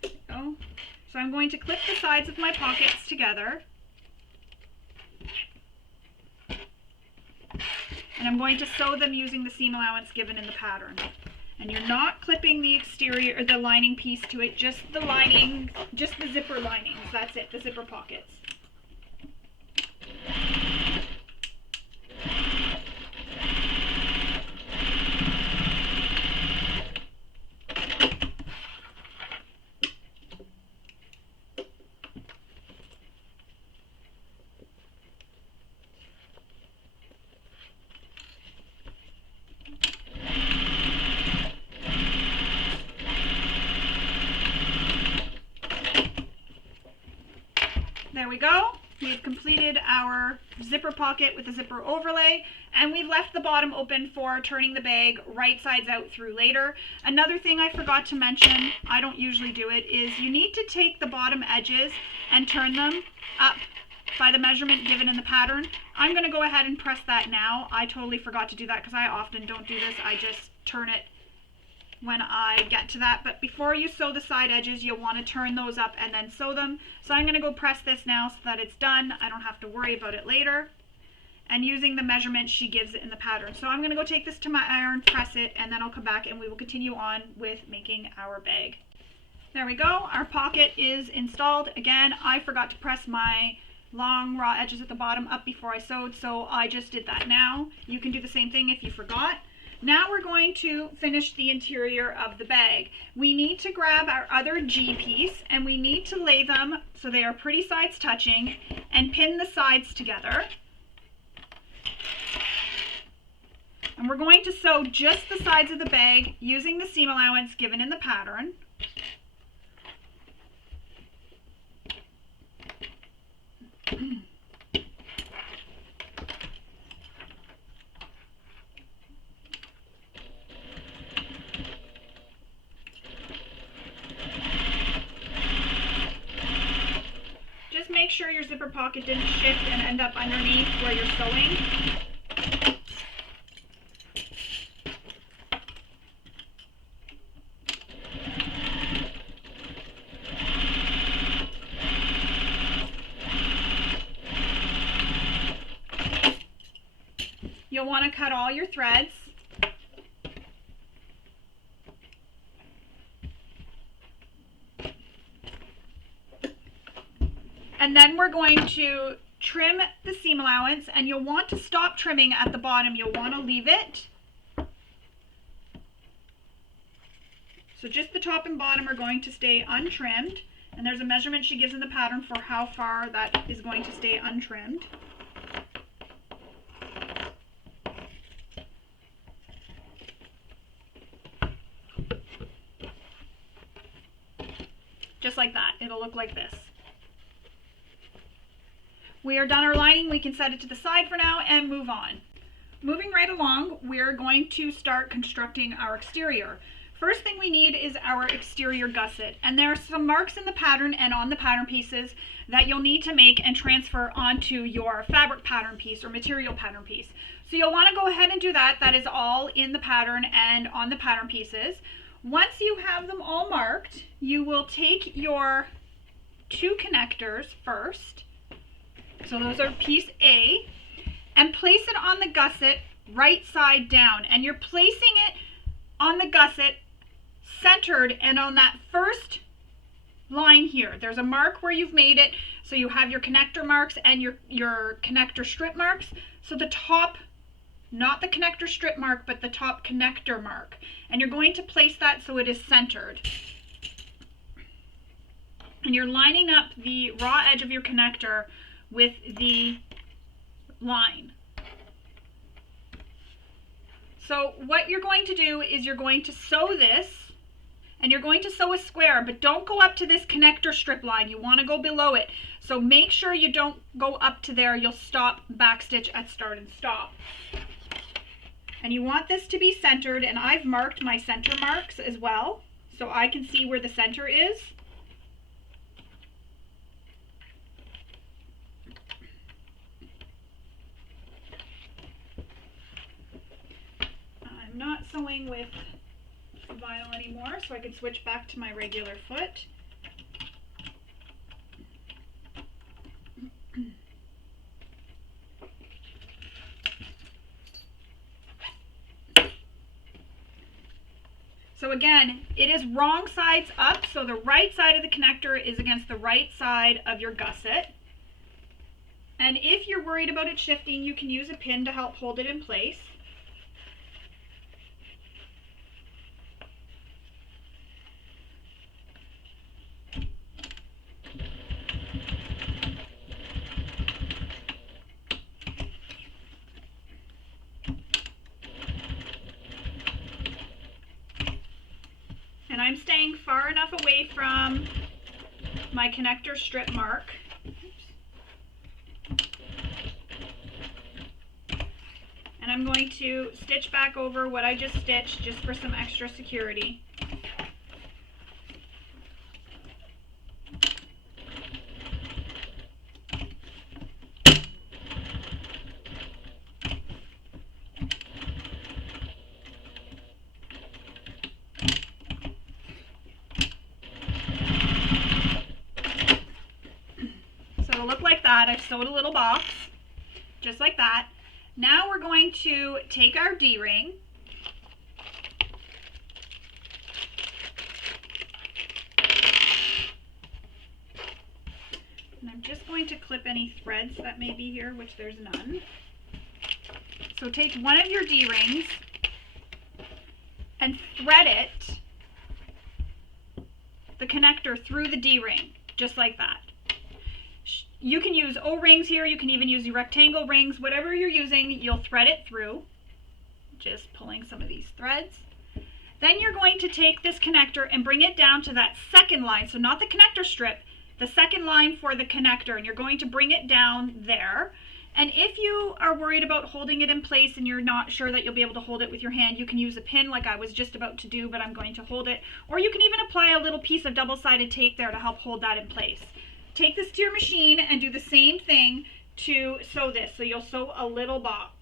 There we go. So I'm going to clip the sides of my pockets together. And I'm going to sew them using the seam allowance given in the pattern. And you're not clipping the exterior or the lining piece to it, just the lining, just the zipper linings. That's it, the zipper pockets. There we go. We've completed our zipper pocket with a zipper overlay, and we've left the bottom open for turning the bag right sides out through later. Another thing I forgot to mention, I don't usually do it, is you need to take the bottom edges and turn them up by the measurement given in the pattern. I'm going to go ahead and press that now. I totally forgot to do that because I often don't do this. I just turn it when I get to that. But before you sew the side edges, you'll want to turn those up and then sew them. So I'm going to go press this now so that it's done. I don't have to worry about it later. And using the measurement she gives it in the pattern. So I'm going to go take this to my iron, press it, and then I'll come back and we will continue on with making our bag. There we go. Our pocket is installed. Again, I forgot to press my long raw edges at the bottom up before I sewed, so I just did that now. You can do the same thing if you forgot. Now we're going to finish the interior of the bag. We need to grab our other G piece and we need to lay them so they are pretty sides touching and pin the sides together. And we're going to sew just the sides of the bag using the seam allowance given in the pattern. Make sure your zipper pocket didn't shift and end up underneath where you're sewing. You'll want to cut all your threads. And then we're going to trim the seam allowance, and you'll want to stop trimming at the bottom. You'll want to leave it. So just the top and bottom are going to stay untrimmed. And there's a measurement she gives in the pattern for how far that is going to stay untrimmed. Just like that. It'll look like this. We are done our lining. We can set it to the side for now and move on. Moving right along, we're going to start constructing our exterior. First thing we need is our exterior gusset, and there are some marks in the pattern and on the pattern pieces that you'll need to make and transfer onto your fabric pattern piece or material pattern piece. So you'll want to go ahead and do that. That is all in the pattern and on the pattern pieces. Once you have them all marked, you will take your two connectors first. So those are piece A, and place it on the gusset right side down. And you're placing it on the gusset centered and on that first line here. There's a mark where you've made it, so you have your connector marks and your connector strip marks. So the top, not the connector strip mark, but the top connector mark. And you're going to place that so it is centered. And you're lining up the raw edge of your connector with the line. So what you're going to do is you're going to sew this, and you're going to sew a square, but don't go up to this connector strip line. You want to go below it. So make sure you don't go up to there. You'll stop backstitch at start and stop. And you want this to be centered, and I've marked my center marks as well, so I can see where the center is. I'm not sewing with vinyl anymore, so I can switch back to my regular foot. So again, it is wrong sides up, so the right side of the connector is against the right side of your gusset. And if you're worried about it shifting, you can use a pin to help hold it in place. And I'm staying far enough away from my connector strip mark. And I'm going to stitch back over what I just stitched just for some extra security. I've sewed a little box, just like that. Now we're going to take our D-ring, and I'm just going to clip any threads that may be here, which there's none. So take one of your D-rings and thread it, the connector, through the D-ring, just like that. You can use O-rings here, you can even use your rectangle rings, whatever you're using, you'll thread it through. Just pulling some of these threads. Then you're going to take this connector and bring it down to that second line, so not the connector strip, the second line for the connector, and you're going to bring it down there. And if you are worried about holding it in place and you're not sure that you'll be able to hold it with your hand, you can use a pin like I was just about to do, but I'm going to hold it. Or you can even apply a little piece of double-sided tape there to help hold that in place. Take this to your machine and do the same thing to sew this. So you'll sew a little box.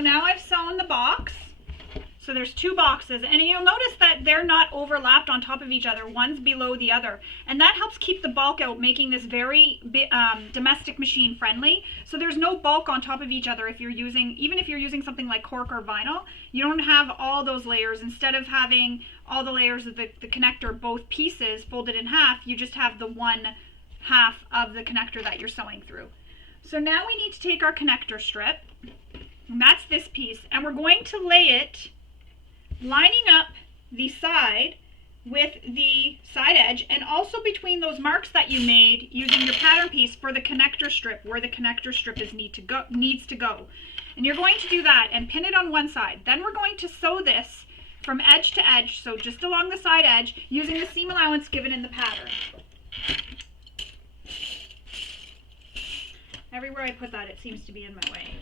So now I've sewn the box. So there's two boxes, and you'll notice that they're not overlapped on top of each other. One's below the other, and that helps keep the bulk out, making this very domestic machine friendly. So there's no bulk on top of each other if you're using, even if you're using something like cork or vinyl, you don't have all those layers. Instead of having all the layers of the connector, both pieces folded in half, you just have the one half of the connector that you're sewing through. So now we need to take our connector strip, and that's this piece, and we're going to lay it lining up the side with the side edge, and also between those marks that you made using your pattern piece for the connector strip, where the connector strip needs to go. And you're going to do that and pin it on one side. Then we're going to sew this from edge to edge, so just along the side edge, using the seam allowance given in the pattern. Everywhere I put that, it seems to be in my way.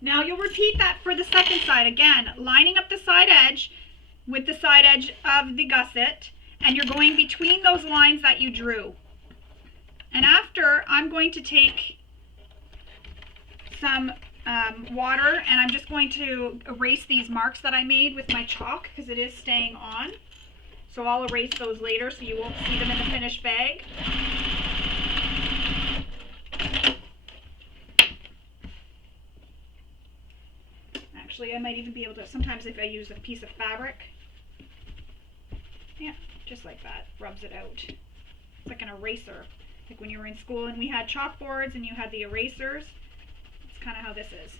Now you'll repeat that for the second side. Again, lining up the side edge with the side edge of the gusset, and you're going between those lines that you drew. And after, I'm going to take some water, and I'm just going to erase these marks that I made with my chalk, because it is staying on. So I'll erase those later so you won't see them in the finished bag. Actually, I might even be able to, sometimes if I use a piece of fabric, yeah, just like that, rubs it out. It's like an eraser. Like when you were in school and we had chalkboards and you had the erasers, it's kind of how this is.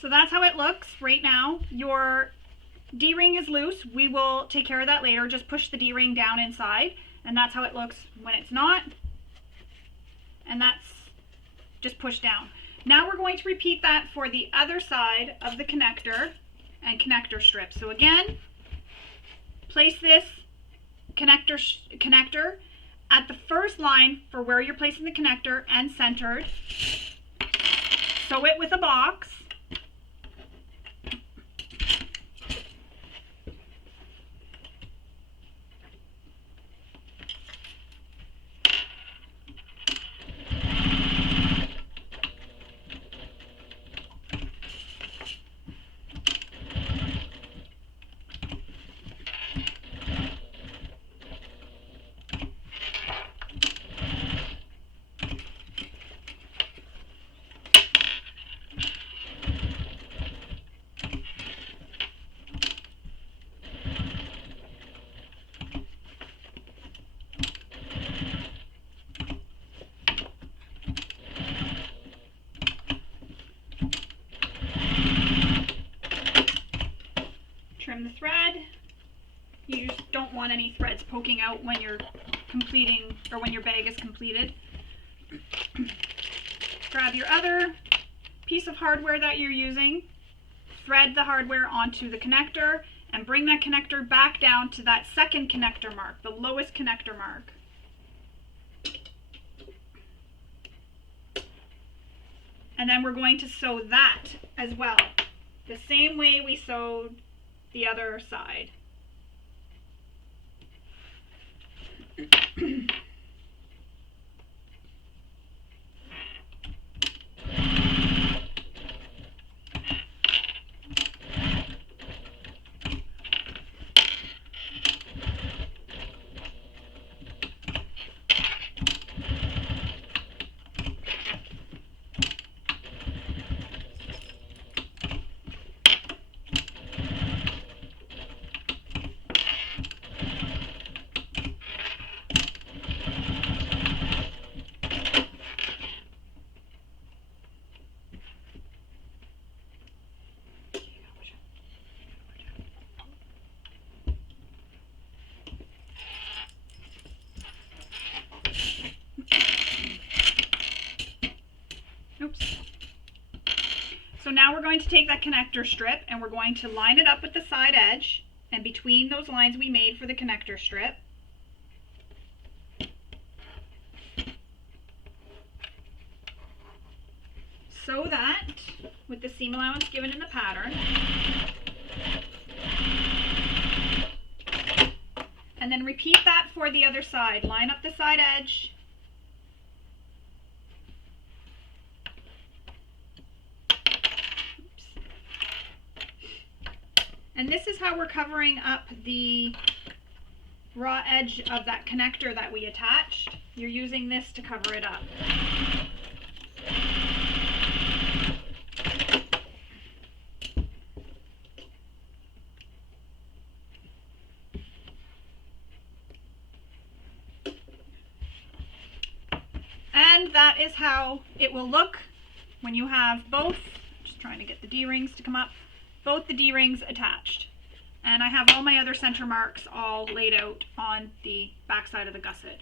So that's how it looks right now. Your D-ring is loose. We will take care of that later. Just push the D-ring down inside, and that's how it looks when it's not. And that's just pushed down. Now we're going to repeat that for the other side of the connector and connector strip. So again, place this connector at the first line for where you're placing the connector and centered. Sew it with a box. Trim the thread. You just don't want any threads poking out when you're completing, or when your bag is completed. Grab your other piece of hardware that you're using, thread the hardware onto the connector, and bring that connector back down to that second connector mark, the lowest connector mark. And then we're going to sew that as well, the same way we sewed the other side. Oops. So now we're going to take that connector strip and we're going to line it up with the side edge and between those lines we made for the connector strip. So that, with the seam allowance given in the pattern, and then repeat that for the other side. Line up the side edge, and this is how we're covering up the raw edge of that connector that we attached. You're using this to cover it up. And that is how it will look when you have both, just trying to get the D-rings to come up, both the D-rings attached. And I have all my other center marks all laid out on the back side of the gusset.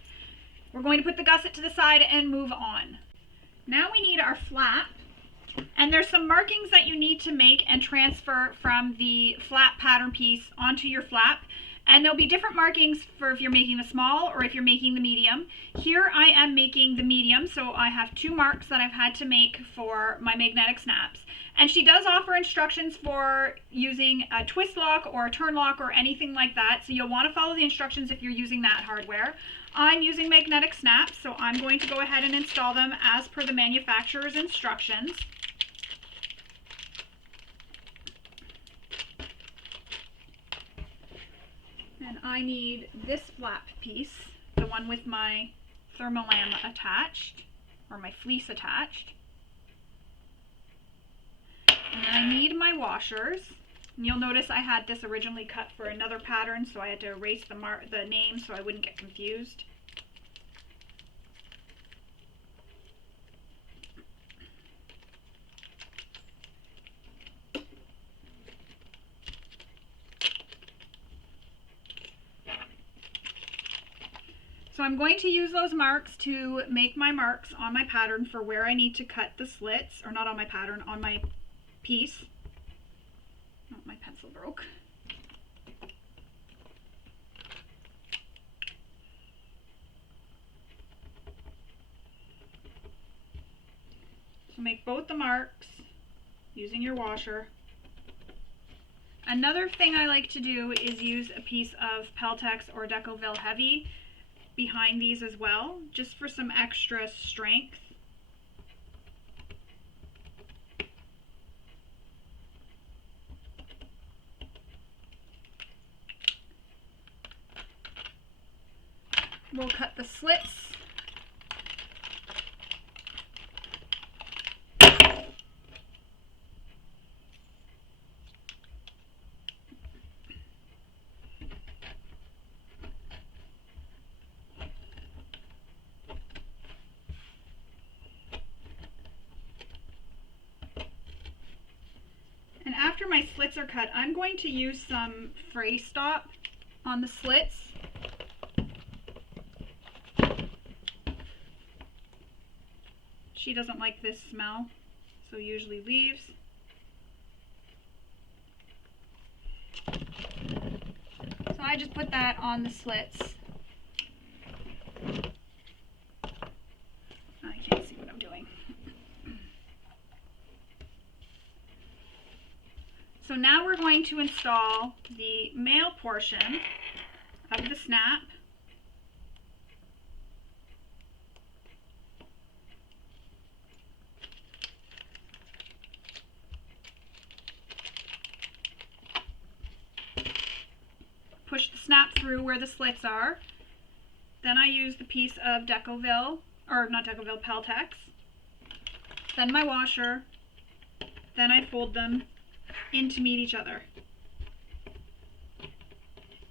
We're going to put the gusset to the side and move on. Now we need our flap, and there's some markings that you need to make and transfer from the flap pattern piece onto your flap. And there'll be different markings for if you're making the small or if you're making the medium. Here I am making the medium, so I have 2 marks that I've had to make for my magnetic snaps. And she does offer instructions for using a twist lock or a turn lock or anything like that, so you'll want to follow the instructions if you're using that hardware. I'm using magnetic snaps, so I'm going to go ahead and install them as per the manufacturer's instructions. And I need this flap piece, the one with my Thermolam attached, or my fleece attached. And then I need my washers. And you'll notice I had this originally cut for another pattern, so I had to erase the name so I wouldn't get confused. So I'm going to use those marks to make my marks on my pattern for where I need to cut the slits, or not on my pattern, on my piece. Oh, my pencil broke. So make both the marks using your washer. Another thing I like to do is use a piece of Peltex or Decoville Heavy behind these as well, just for some extra strength. We'll cut the slits. And after my slits are cut, I'm going to use some fray stop on the slits. She doesn't like this smell, so usually leaves. So I just put that on the slits. I can't see what I'm doing. So now we're going to install the male portion of the snap. Push the snap through where the slits are. Then I use the piece of Decoville, or not Decoville, Peltex. Then my washer. Then I fold them in to meet each other.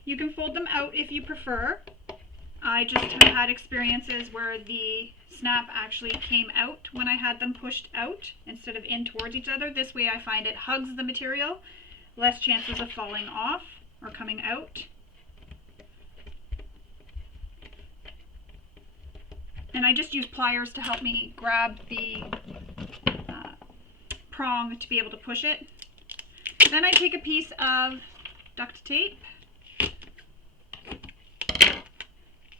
You can fold them out if you prefer. I just have had experiences where the snap actually came out when I had them pushed out instead of in towards each other. This way I find it hugs the material, less chances of falling off or coming out. And I just use pliers to help me grab the prong to be able to push it. Then I take a piece of duct tape.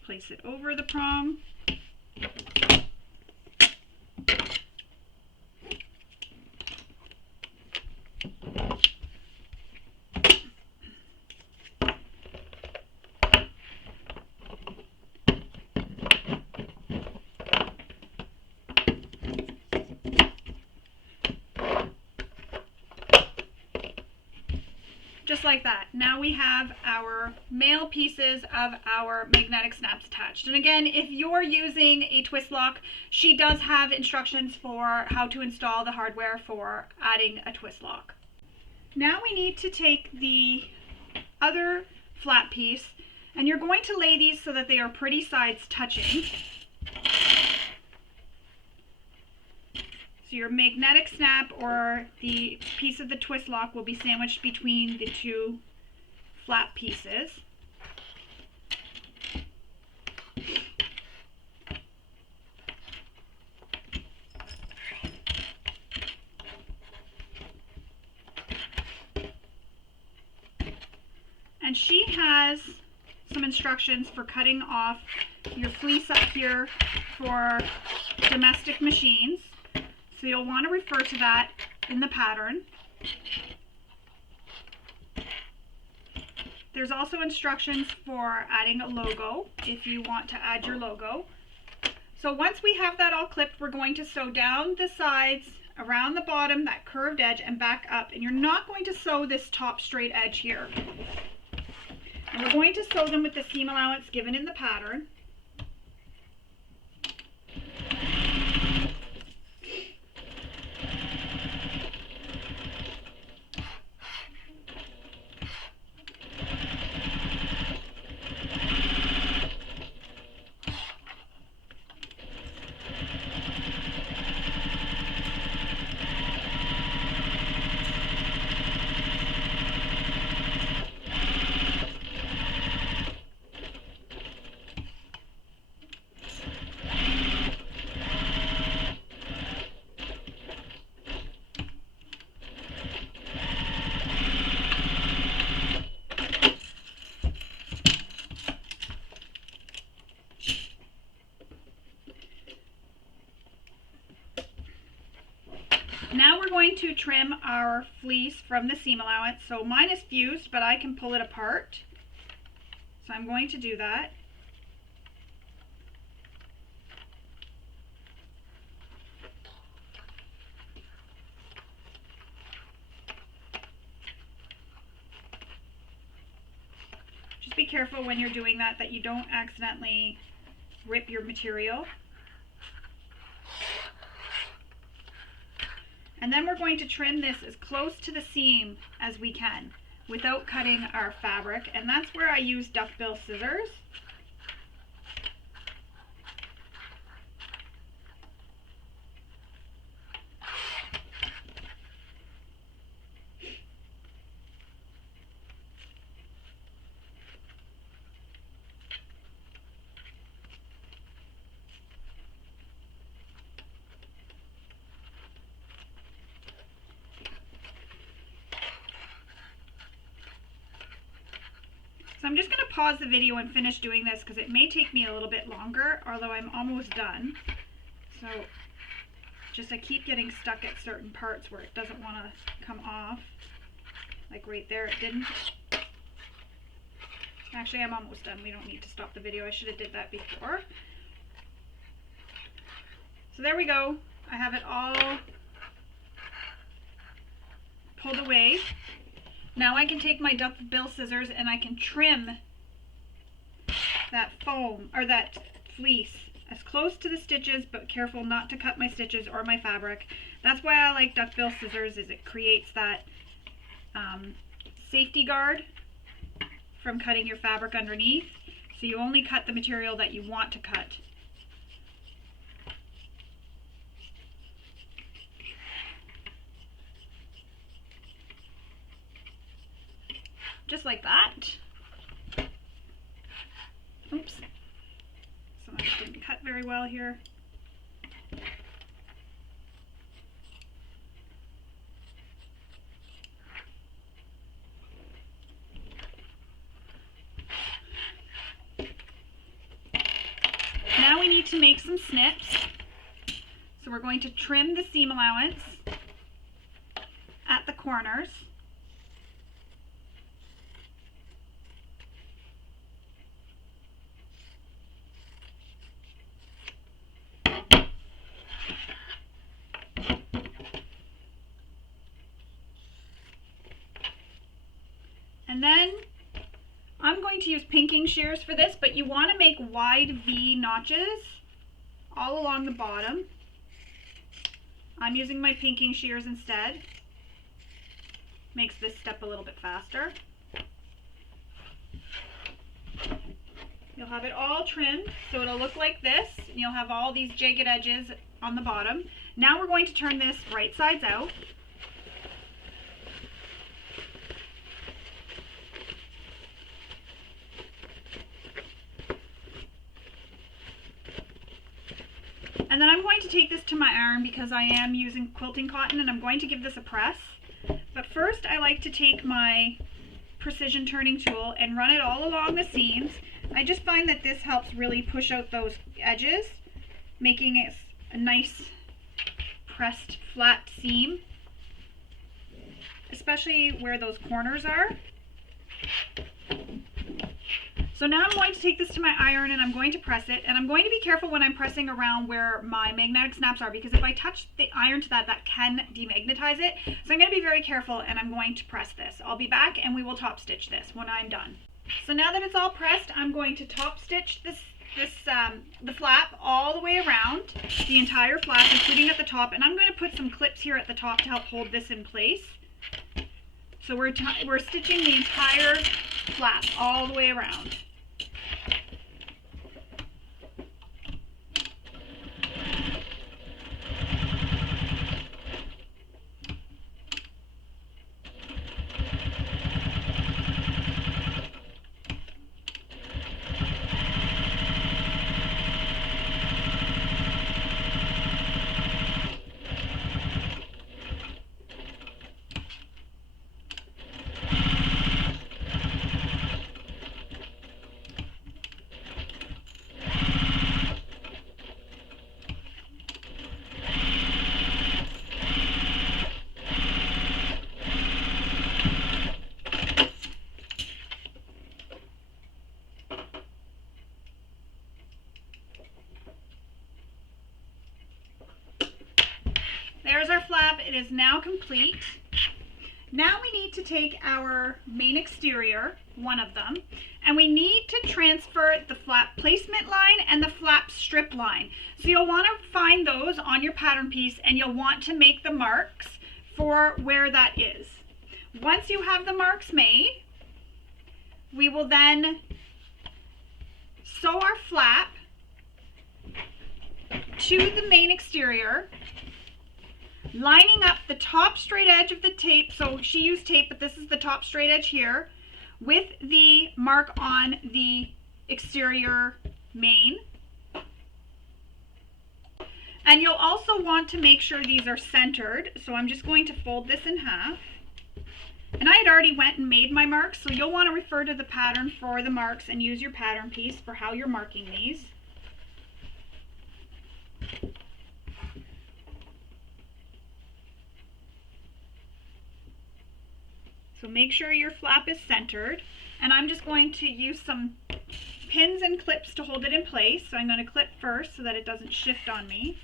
Place it over the prong. Just like that. Now we have our male pieces of our magnetic snaps attached. And again, if you're using a twist lock, she does have instructions for how to install the hardware for adding a twist lock. Now we need to take the other flat piece, and you're going to lay these so that they are pretty sides touching. So your magnetic snap or the piece of the twist lock will be sandwiched between the two flat pieces. And she has some instructions for cutting off your fleece up here for domestic machines. So you'll want to refer to that in the pattern. There's also instructions for adding a logo if you want to add your logo. So once we have that all clipped, we're going to sew down the sides, around the bottom, that curved edge, and back up. And you're not going to sew this top straight edge here. And we're going to sew them with the seam allowance given in the pattern. Now we're going to trim our fleece from the seam allowance. So mine is fused, but I can pull it apart. So I'm going to do that. Just be careful when you're doing that you don't accidentally rip your material. And then we're going to trim this as close to the seam as we can without cutting our fabric. And that's where I use duckbill scissors. So I'm just going to pause the video and finish doing this because it may take me a little bit longer, although I'm almost done. So just I keep getting stuck at certain parts where it doesn't want to come off. Like right there, it didn't. Actually, I'm almost done. We don't need to stop the video. I should have did that before. So there we go. I have it all pulled away. Now I can take my duckbill scissors and I can trim that foam or that fleece as close to the stitches, but careful not to cut my stitches or my fabric. That's why I like duckbill scissors, is it creates that safety guard from cutting your fabric underneath. So you only cut the material that you want to cut. Just like that. Oops. So I didn't cut very well here. to make some snips. So we're going to trim the seam allowance at the corners. And then I'm going to use pinking shears for this, but you want to make wide V notches all along the bottom. I'm using my pinking shears instead. Makes this step a little bit faster. You'll have it all trimmed, so it'll look like this. And you'll have all these jagged edges on the bottom. Now we're going to turn this right sides out. And then I'm going to take this to my iron because I am using quilting cotton, and I'm going to give this a press. But first I like to take my precision turning tool and run it all along the seams. I just find that this helps really push out those edges, making it a nice pressed flat seam, especially where those corners are. So now I'm going to take this to my iron and I'm going to press it, and I'm going to be careful when I'm pressing around where my magnetic snaps are, because if I touch the iron to that can demagnetize it. So I'm going to be very careful, and I'm going to press this. I'll be back and we will top stitch this when I'm done. So now that it's all pressed, I'm going to top stitch the flap all the way around, the entire flap, including at the top, and I'm going to put some clips here at the top to help hold this in place. So we're stitching the entire flap all the way around. There's our flap. It is now complete. Now we need to take our main exterior, one of them, and we need to transfer the flap placement line and the flap strip line. So you'll want to find those on your pattern piece, and you'll want to make the marks for where that is. Once you have the marks made, we will then sew our flap to the main exterior, lining up the top straight edge of the tape. So she used tape, but this is the top straight edge here, with the mark on the exterior main. And you'll also want to make sure these are centered. So I'm just going to fold this in half. And I had already went and made my marks, so you'll want to refer to the pattern for the marks and use your pattern piece for how you're marking these. So make sure your flap is centered, and I'm just going to use some pins and clips to hold it in place. So I'm going to clip first so that it doesn't shift on me.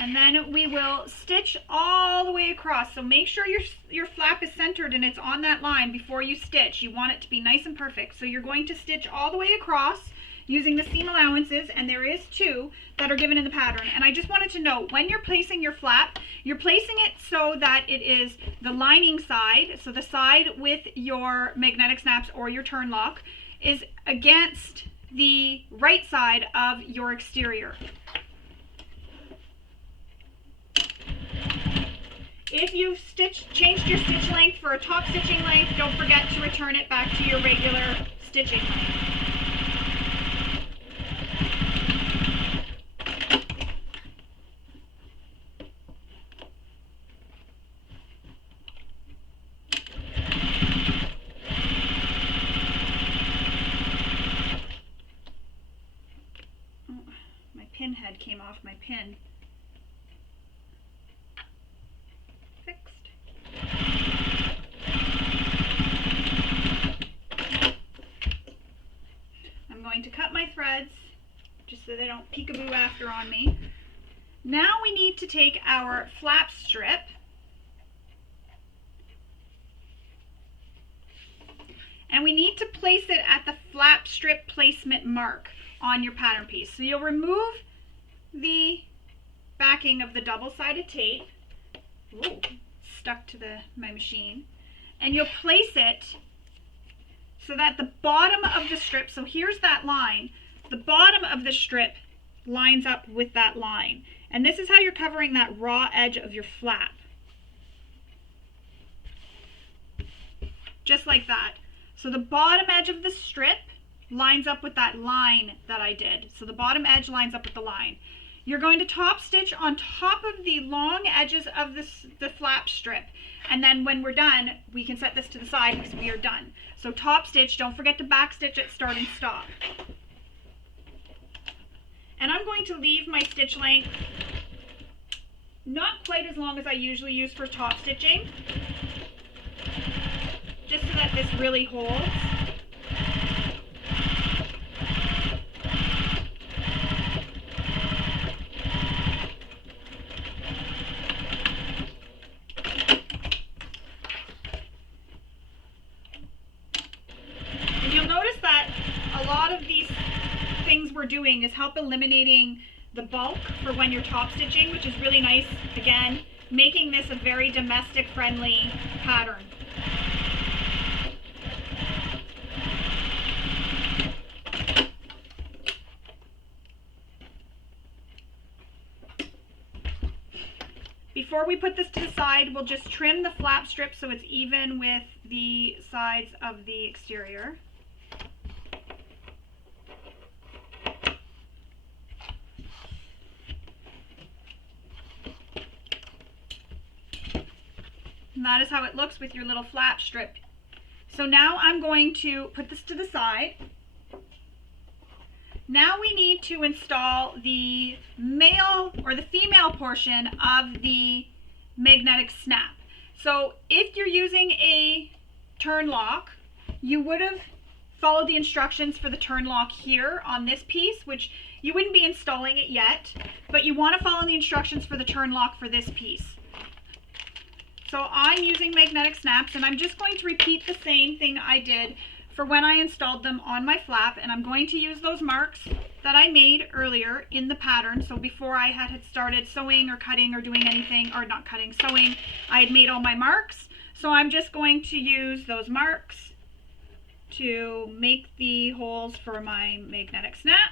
And then we will stitch all the way across. So make sure your flap is centered and it's on that line before you stitch. You want it to be nice and perfect. So you're going to stitch all the way across using the seam allowances, and there is 2 that are given in the pattern. And I just wanted to note, when you're placing your flap, you're placing it so that it is the lining side, so the side with your magnetic snaps or your turn lock is against the right side of your exterior. If you've changed your stitch length for a top stitching length, don't forget to return it back to your regular stitching length. Oh, my pin head came off my pin. To cut my threads just so they don't peekaboo after on me. Now we need to take our flap strip and we need to place it at the flap strip placement mark on your pattern piece. So you'll remove the backing of the double-sided tape. Ooh, stuck to my machine, and you'll place it so that the bottom of the strip, so here's that line, the bottom of the strip lines up with that line. And this is how you're covering that raw edge of your flap. Just like that. So the bottom edge of the strip lines up with that line that I did. So the bottom edge lines up with the line. You're going to top stitch on top of the long edges of the flap strip. And then when we're done, we can set this to the side because we are done. So top stitch, don't forget to back stitch at start and stop. And I'm going to leave my stitch length not quite as long as I usually use for top stitching, just so that this really holds. We're doing is help eliminating the bulk for when you're top stitching, which is really nice, again, making this a very domestic friendly pattern. Before we put this to the side, we'll just trim the flap strip so it's even with the sides of the exterior. And that is how it looks with your little flap strip. So now I'm going to put this to the side. Now we need to install the male or the female portion of the magnetic snap. So if you're using a turn lock, you would have followed the instructions for the turn lock here on this piece, which you wouldn't be installing it yet, but you want to follow the instructions for the turn lock for this piece. So I'm using magnetic snaps, and I'm just going to repeat the same thing I did for when I installed them on my flap, and I'm going to use those marks that I made earlier in the pattern. So before I had started sewing or cutting or doing anything, or not cutting, sewing, I had made all my marks. So I'm just going to use those marks to make the holes for my magnetic snap.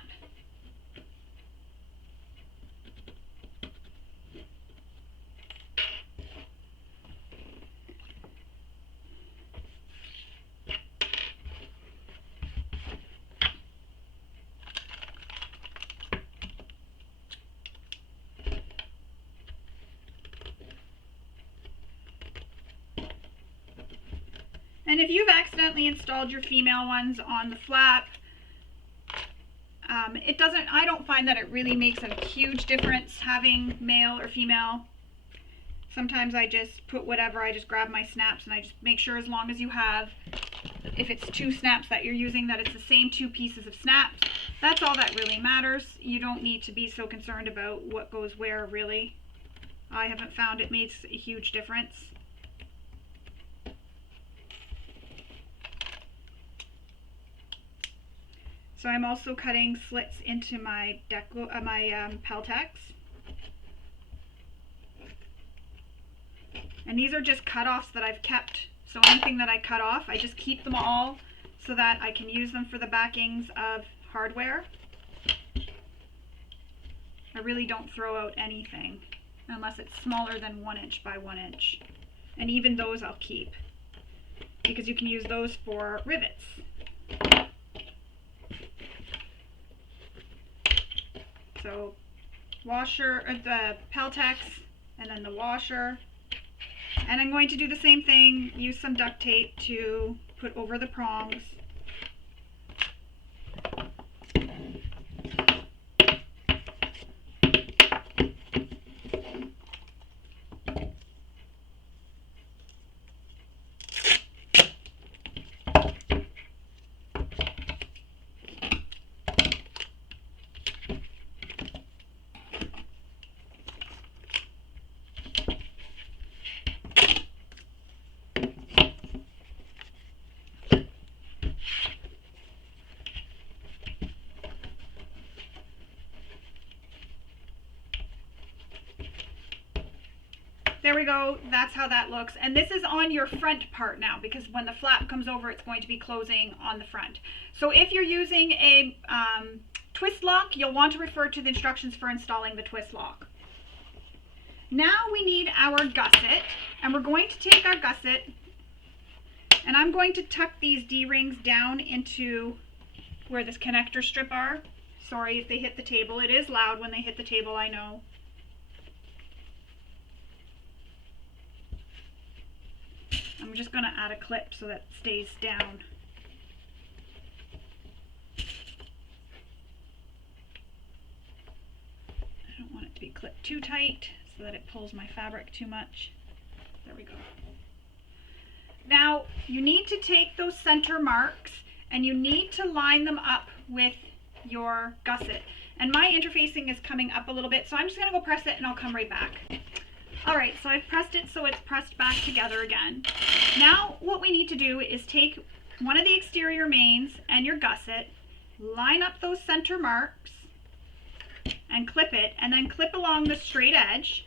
And if you've accidentally installed your female ones on the flap, I don't find that it really makes a huge difference having male or female. Sometimes I just put whatever, I just grab my snaps and I just make sure, as long as you have, if it's 2 snaps that you're using, that it's the same 2 pieces of snaps. That's all that really matters. You don't need to be so concerned about what goes where, really. I haven't found it makes a huge difference. So I'm also cutting slits into my Peltex. And these are just cutoffs that I've kept. So anything that I cut off, I just keep them all so that I can use them for the backings of hardware. I really don't throw out anything. unless it's smaller than 1 inch by 1 inch. And even those I'll keep, because you can use those for rivets. So washer, or the Peltex, and then the washer. And I'm going to do the same thing, use some duct tape to put over the prongs. There we go, that's how that looks. And this is on your front part now, because when the flap comes over, it's going to be closing on the front. So if you're using a twist lock, you'll want to refer to the instructions for installing the twist lock. Now we need our gusset, and we're going to take our gusset, and I'm going to tuck these D-rings down into where this connector strip are. Sorry if they hit the table. It is loud when they hit the table, I know. I'm just going to add a clip so that it stays down. I don't want it to be clipped too tight so that it pulls my fabric too much. There we go. Now you need to take those center marks and you need to line them up with your gusset. And my interfacing is coming up a little bit, so I'm just going to go press it and I'll come right back. Alright, so I've pressed it so it's pressed back together again. Now what we need to do is take one of the exterior mains and your gusset, line up those center marks, and clip it, and then clip along the straight edge.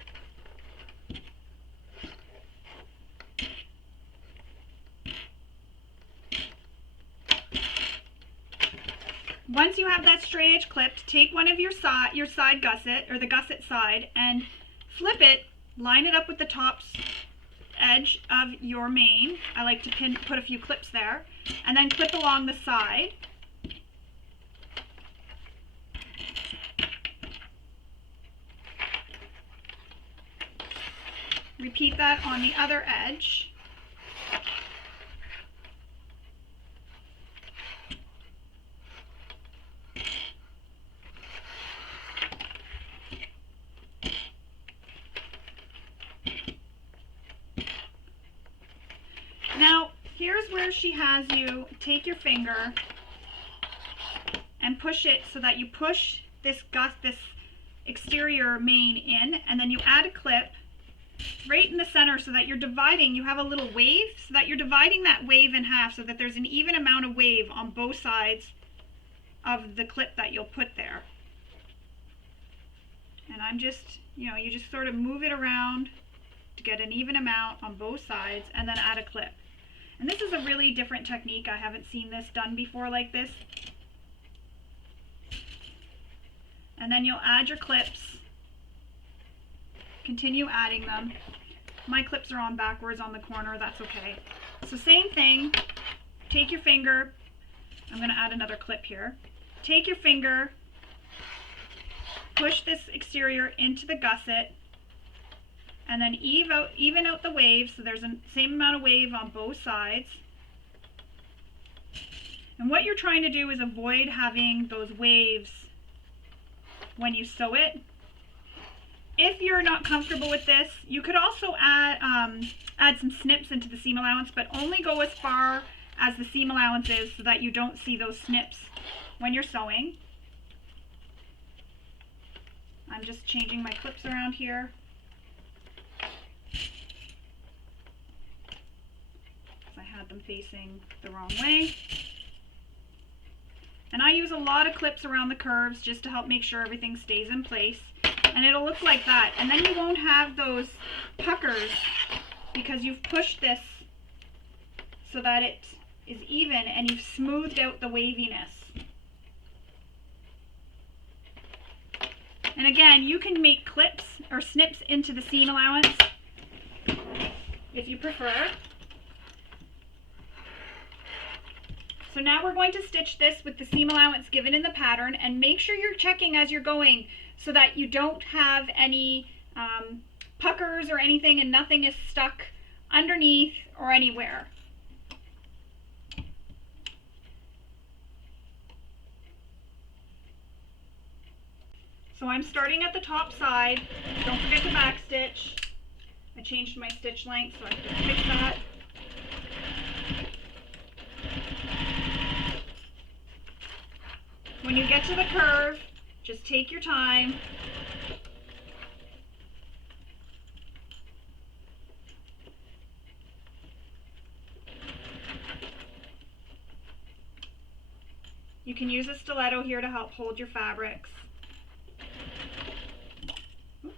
Once you have that straight edge clipped, take one of your side gusset, or the gusset side, and flip it. Line it up with the top edge of your main. I like to put a few clips there. And then clip along the side. Repeat that on the other edge. Now, here's where she has you take your finger and push it so that you push this exterior main in, and then you add a clip right in the center so that you're dividing. You have a little wave, so that you're dividing that wave in half so that there's an even amount of wave on both sides of the clip that you'll put there. And I'm just, you just sort of move it around to get an even amount on both sides, and then add a clip. And this is a really different technique. I haven't seen this done before like this. And then you'll add your clips. Continue adding them. My clips are on backwards on the corner, that's okay. So same thing, take your finger, I'm going to add another clip here. Take your finger, push this exterior into the gusset, and then even out the wave so there's the same amount of wave on both sides. And what you're trying to do is avoid having those waves when you sew it. If you're not comfortable with this, you could also add some snips into the seam allowance, but only go as far as the seam allowance is so that you don't see those snips when you're sewing. I'm just changing my clips around here. I had them facing the wrong way. And I use a lot of clips around the curves just to help make sure everything stays in place. And it'll look like that. And then you won't have those puckers because you've pushed this so that it is even and you've smoothed out the waviness. And again, you can make clips or snips into the seam allowance if you prefer. So now we're going to stitch this with the seam allowance given in the pattern, and make sure you're checking as you're going so that you don't have any puckers or anything and nothing is stuck underneath or anywhere. So I'm starting at the top side. Don't forget to backstitch. I changed my stitch length, so I have to fix that. When you get to the curve, just take your time. You can use a stiletto here to help hold your fabrics. Oops.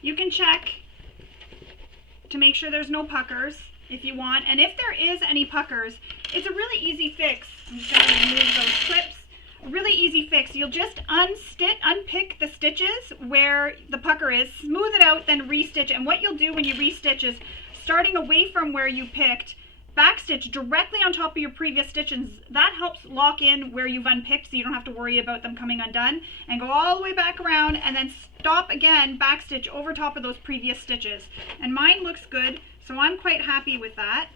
You can check to make sure there's no puckers if you want, and if there is any puckers, it's a really easy fix. I'm just going to remove those clips. A really easy fix. You'll just unpick the stitches where the pucker is, smooth it out, then restitch. And what you'll do when you restitch is, starting away from where you picked, backstitch directly on top of your previous stitches. That helps lock in where you've unpicked so you don't have to worry about them coming undone, and go all the way back around and then stop again, backstitch over top of those previous stitches. And mine looks good, so I'm quite happy with that.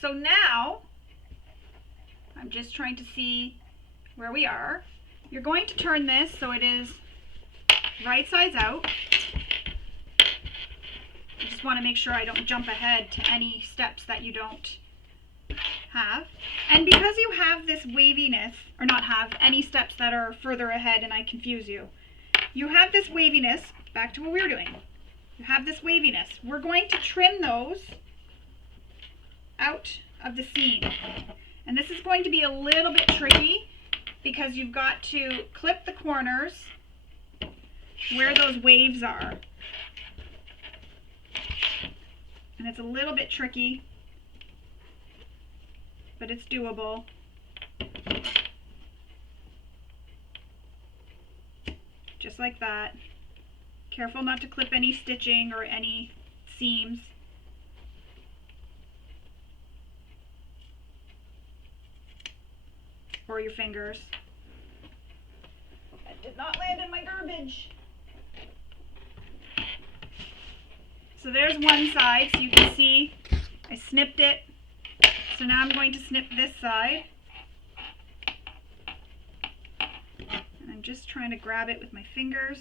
So now I'm just trying to see where we are. You're going to turn this so it is right sides out. I just want to make sure I don't jump ahead to any steps that you don't have. And because you have this waviness, or not have any steps that are further ahead and I confuse you, you have this waviness, back to what we were doing. You have this waviness. We're going to trim those out of the seam. And this is going to be a little bit tricky because you've got to clip the corners where those waves are. And it's a little bit tricky, but it's doable. Just like that. Careful not to clip any stitching or any seams. Or your fingers. That did not land in my garbage. So there's one side, so you can see I snipped it. So now I'm going to snip this side. And I'm just trying to grab it with my fingers.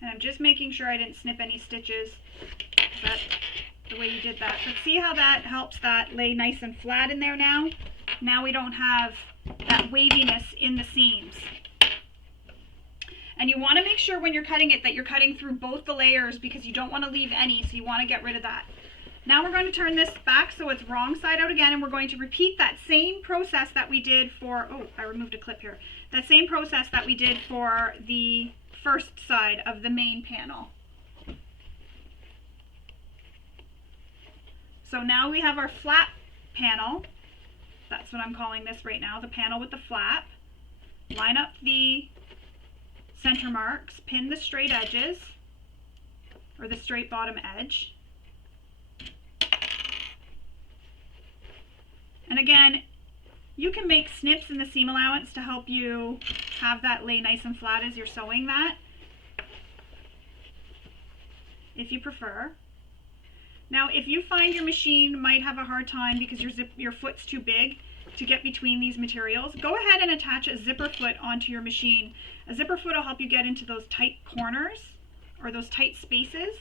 And I'm just making sure I didn't snip any stitches. That's the way you did that. But see how that helps that lay nice and flat in there now? Now we don't have that waviness in the seams. And you want to make sure when you're cutting it that you're cutting through both the layers because you don't want to leave any, so you want to get rid of that. Now we're going to turn this back so it's wrong side out again, and we're going to repeat that same process that we did for, oh, I removed a clip here. That same process that we did for the first side of the main panel. So now we have our flap panel. That's what I'm calling this right now, the panel with the flap. Line up the center marks, pin the straight edges, or the straight bottom edge. And again, you can make snips in the seam allowance to help you have that lay nice and flat as you're sewing that, if you prefer. Now, if you find your machine might have a hard time because your foot's too big to get between these materials, go ahead and attach a zipper foot onto your machine. A zipper foot will help you get into those tight corners or those tight spaces.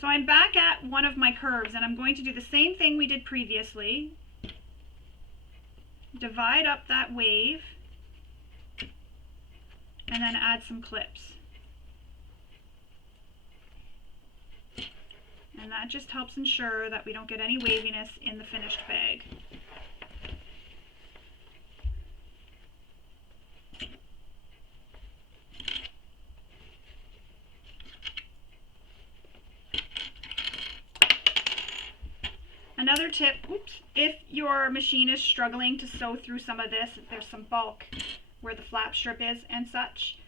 So I'm back at one of my curves, and I'm going to do the same thing we did previously. Divide up that wave and then add some clips. And that just helps ensure that we don't get any waviness in the finished bag. Another tip, if your machine is struggling to sew through some of this, if there's some bulk where the flap strip is and such,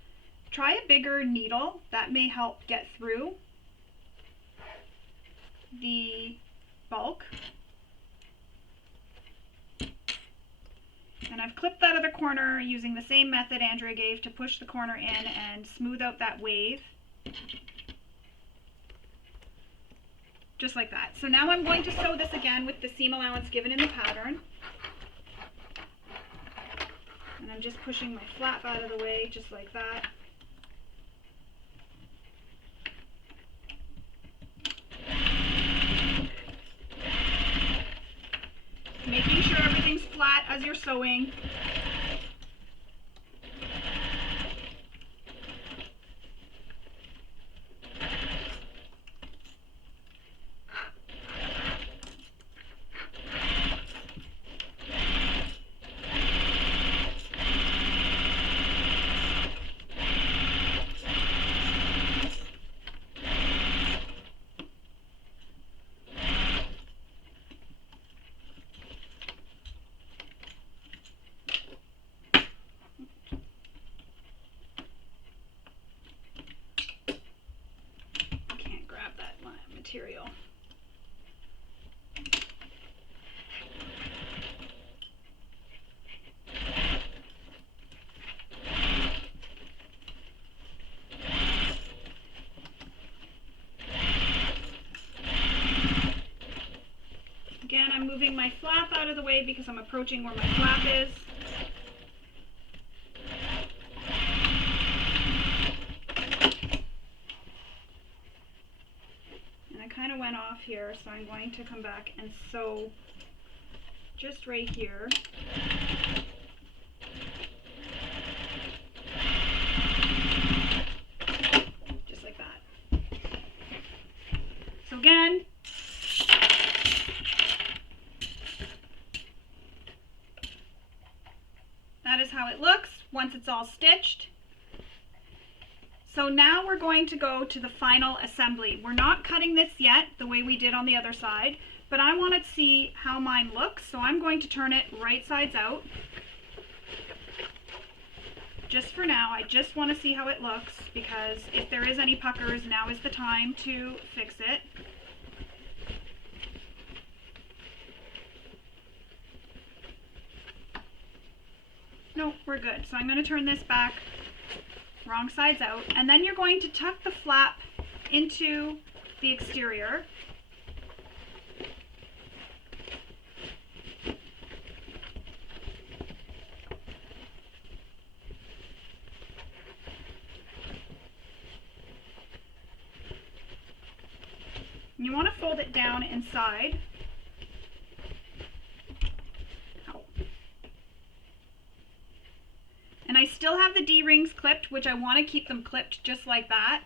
try a bigger needle. That may help get through the bulk. And I've clipped that other corner using the same method Andrea gave to push the corner in and smooth out that wave. Just like that. So now I'm going to sew this again with the seam allowance given in the pattern. And I'm just pushing my flap out of the way, just like that. Making sure everything's flat as you're sewing. Material. Again, I'm moving my flap out of the way because I'm approaching where my flap is. Went off here, so I'm going to come back and sew just right here. Just like that. So again, that is how it looks once it's all stitched. So now we're going to go to the final assembly. We're not cutting this yet the way we did on the other side, but I want to see how mine looks, so I'm going to turn it right sides out. Just for now, I just want to see how it looks, because if there is any puckers, now is the time to fix it. No, we're good. So I'm going to turn this back wrong sides out, and then you're going to tuck the flap into the exterior. You want to fold it down inside. And I still have the D-rings clipped, which I want to keep them clipped just like that.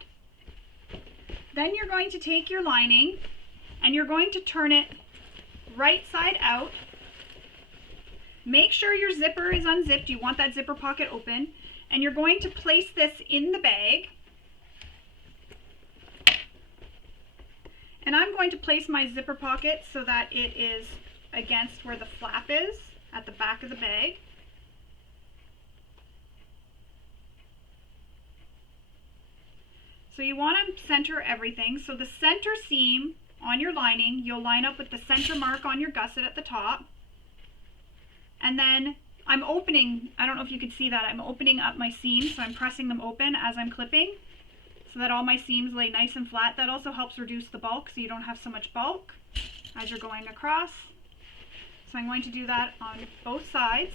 Then you're going to take your lining and you're going to turn it right side out. Make sure your zipper is unzipped. You want that zipper pocket open. And you're going to place this in the bag. And I'm going to place my zipper pocket so that it is against where the flap is at the back of the bag. So you want to center everything. So the center seam on your lining, you'll line up with the center mark on your gusset at the top. And then I'm opening, I don't know if you can see that, I'm opening up my seams, so I'm pressing them open as I'm clipping so that all my seams lay nice and flat. That also helps reduce the bulk so you don't have so much bulk as you're going across. So I'm going to do that on both sides.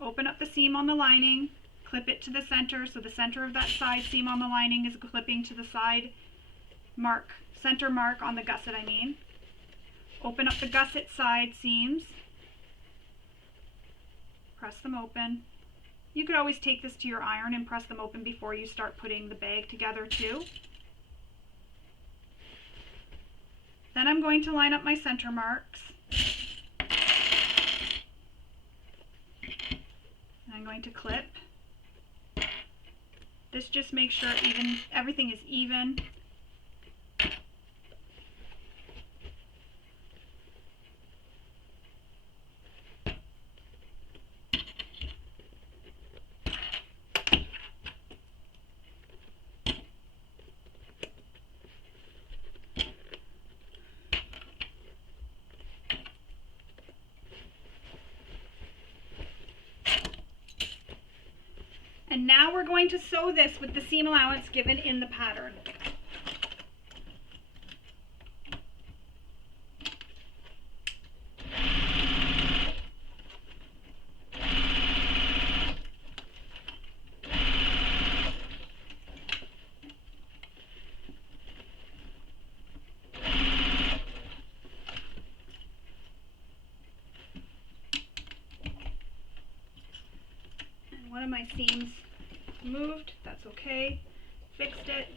Open up the seam on the lining, clip it to the center, so the center of that side seam on the lining is clipping to the side mark, center mark on the gusset I mean. Open up the gusset side seams, press them open. You could always take this to your iron and press them open before you start putting the bag together too. Then I'm going to line up my center marks. And I'm going to clip. This just makes sure everything is even. And now we're going to sew this with the seam allowance given in the pattern. And one of my seams moved, that's okay, fixed it.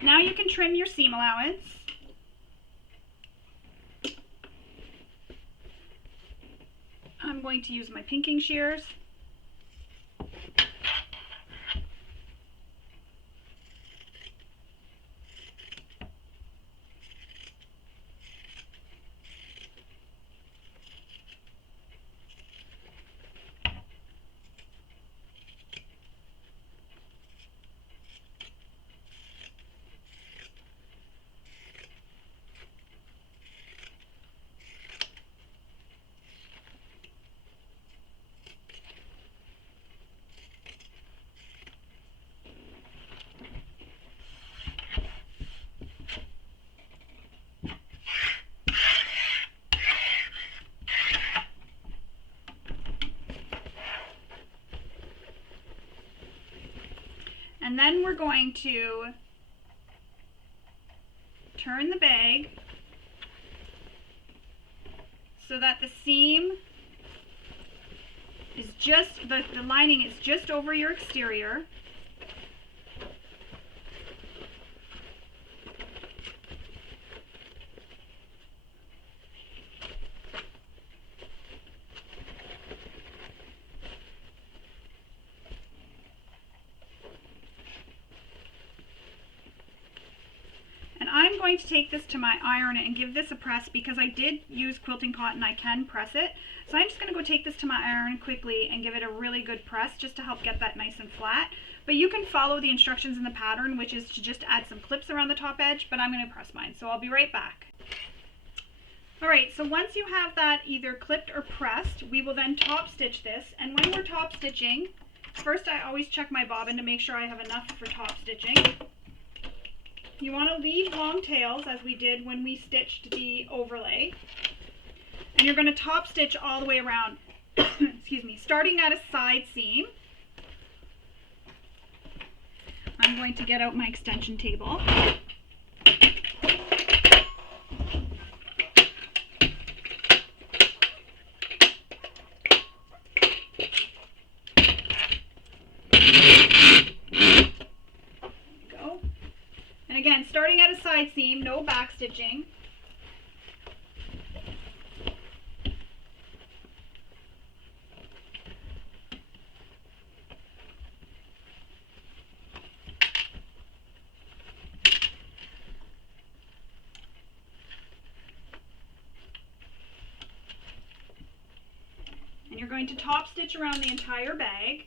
Now you can trim your seam allowance. I'm going to use my pinking shears. And then we're going to turn the bag so that the seam is just, the lining is just over your exterior. I'm going to take this to my iron and give this a press because I did use quilting cotton. I can press it. So I'm just going to go take this to my iron quickly and give it a really good press just to help get that nice and flat. But you can follow the instructions in the pattern, which is to just add some clips around the top edge, but I'm going to press mine. So I'll be right back. All right, so once you have that either clipped or pressed, we will then top stitch this. And when we're top stitching, first I always check my bobbin to make sure I have enough for top stitching. You want to leave long tails as we did when we stitched the overlay. And you're going to top stitch all the way around, excuse me, starting at a side seam. I'm going to get out my extension table. Again, starting at a side seam, no back stitching. And you're going to top stitch around the entire bag.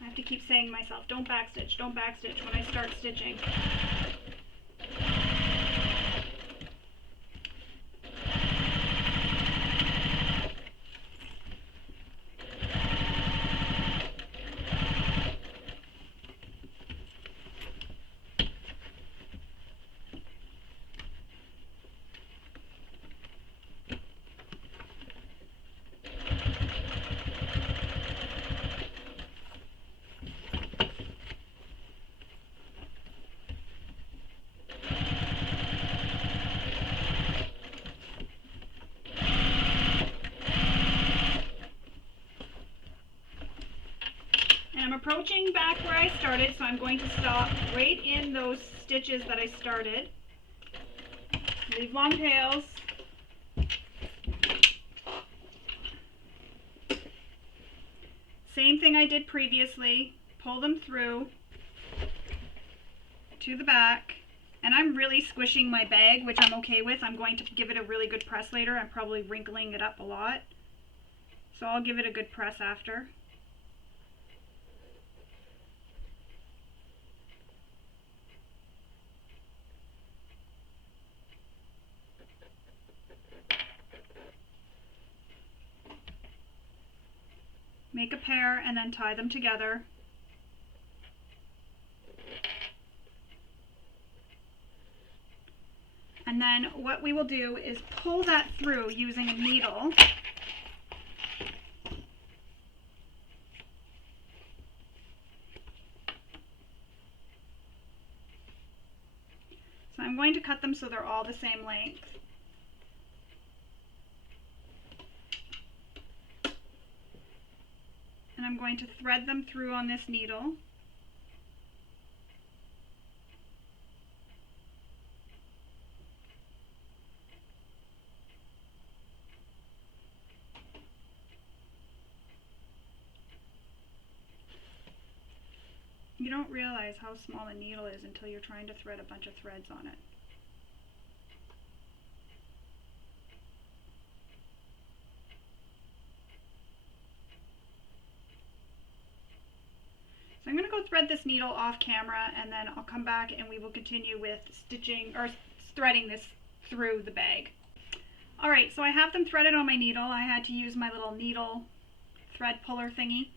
I have to keep saying to myself, don't backstitch when I start stitching. I'm approaching back where I started, so I'm going to stop right in those stitches that I started. Leave long tails. Same thing I did previously. Pull them through to the back. And I'm really squishing my bag, which I'm okay with. I'm going to give it a really good press later. I'm probably wrinkling it up a lot. So I'll give it a good press after. Make a pair and then tie them together. And then what we will do is pull that through using a needle. So I'm going to cut them so they're all the same length. And I'm going to thread them through on this needle. You don't realize how small a needle is until you're trying to thread a bunch of threads on it. So I'm going to go thread this needle off camera, and then I'll come back and we will continue with stitching or threading this through the bag. Alright, so I have them threaded on my needle. I had to use my little needle thread puller thingy.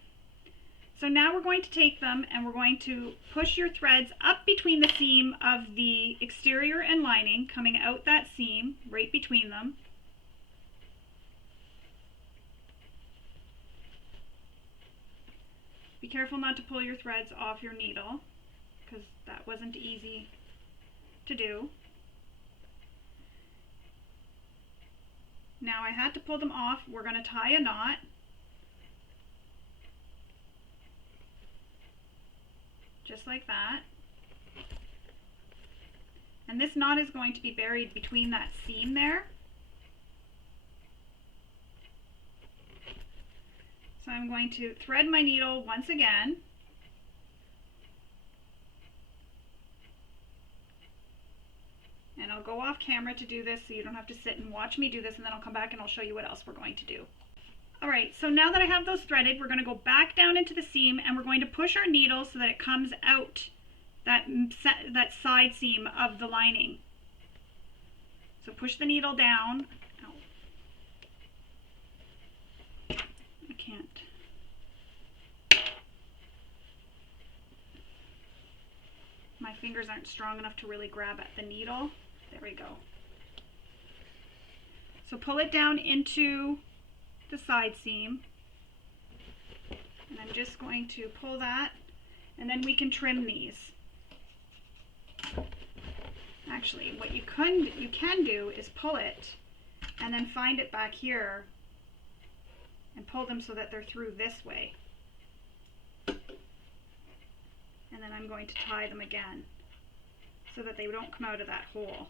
So now we're going to take them and we're going to push your threads up between the seam of the exterior and lining, coming out that seam, right between them. Be careful not to pull your threads off your needle, because that wasn't easy to do. Now I had to pull them off. We're going to tie a knot. Just like that. And this knot is going to be buried between that seam there. So I'm going to thread my needle once again. And I'll go off camera to do this so you don't have to sit and watch me do this, and then I'll come back and I'll show you what else we're going to do. Alright, so now that I have those threaded, we're going to go back down into the seam and we're going to push our needle so that it comes out that side seam of the lining. So push the needle down. Ow. I can't. My fingers aren't strong enough to really grab at the needle. There we go. So pull it down into the side seam. And I'm just going to pull that, and then we can trim these. Actually, what you can do is pull it and then find it back here and pull them so that they're through this way. And then I'm going to tie them again so that they don't come out of that hole.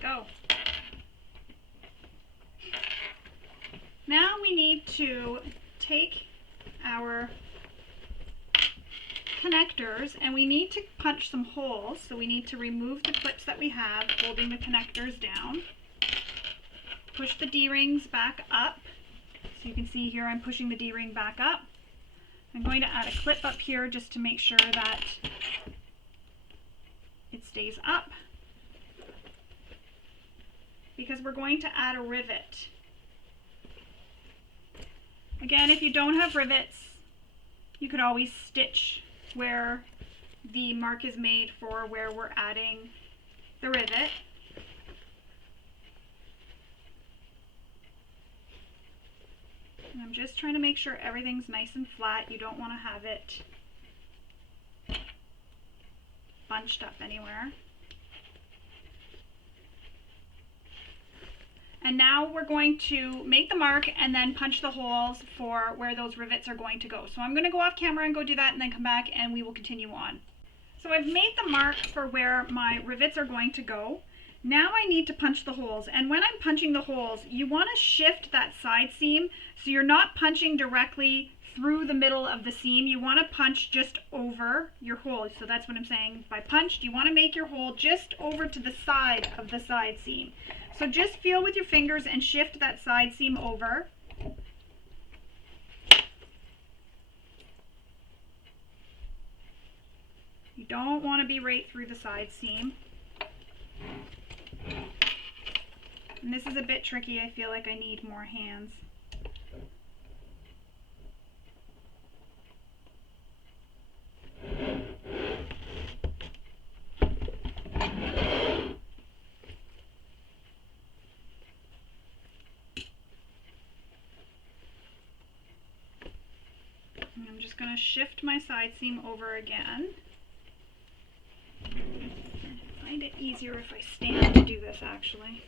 Go. Now we need to take our connectors and we need to punch some holes. So we need to remove the clips that we have holding the connectors down. Push the D-rings back up. So you can see here I'm pushing the D-ring back up. I'm going to add a clip up here just to make sure that it stays up, because we're going to add a rivet. Again, if you don't have rivets, you could always stitch where the mark is made for where we're adding the rivet. And I'm just trying to make sure everything's nice and flat. You don't want to have it bunched up anywhere. And now we're going to make the mark and then punch the holes for where those rivets are going to go. So I'm going to go off camera and go do that and then come back and we will continue on. So I've made the mark for where my rivets are going to go. Now I need to punch the holes. And when I'm punching the holes, you want to shift that side seam so you're not punching directly through the middle of the seam. You want to punch just over your hole. So that's what I'm saying. By punched, you want to make your hole just over to the side of the side seam. So just feel with your fingers and shift that side seam over. You don't want to be right through the side seam. And this is a bit tricky. I feel like I need more hands. I'm just going to shift my side seam over again. I find it easier if I stand to do this actually.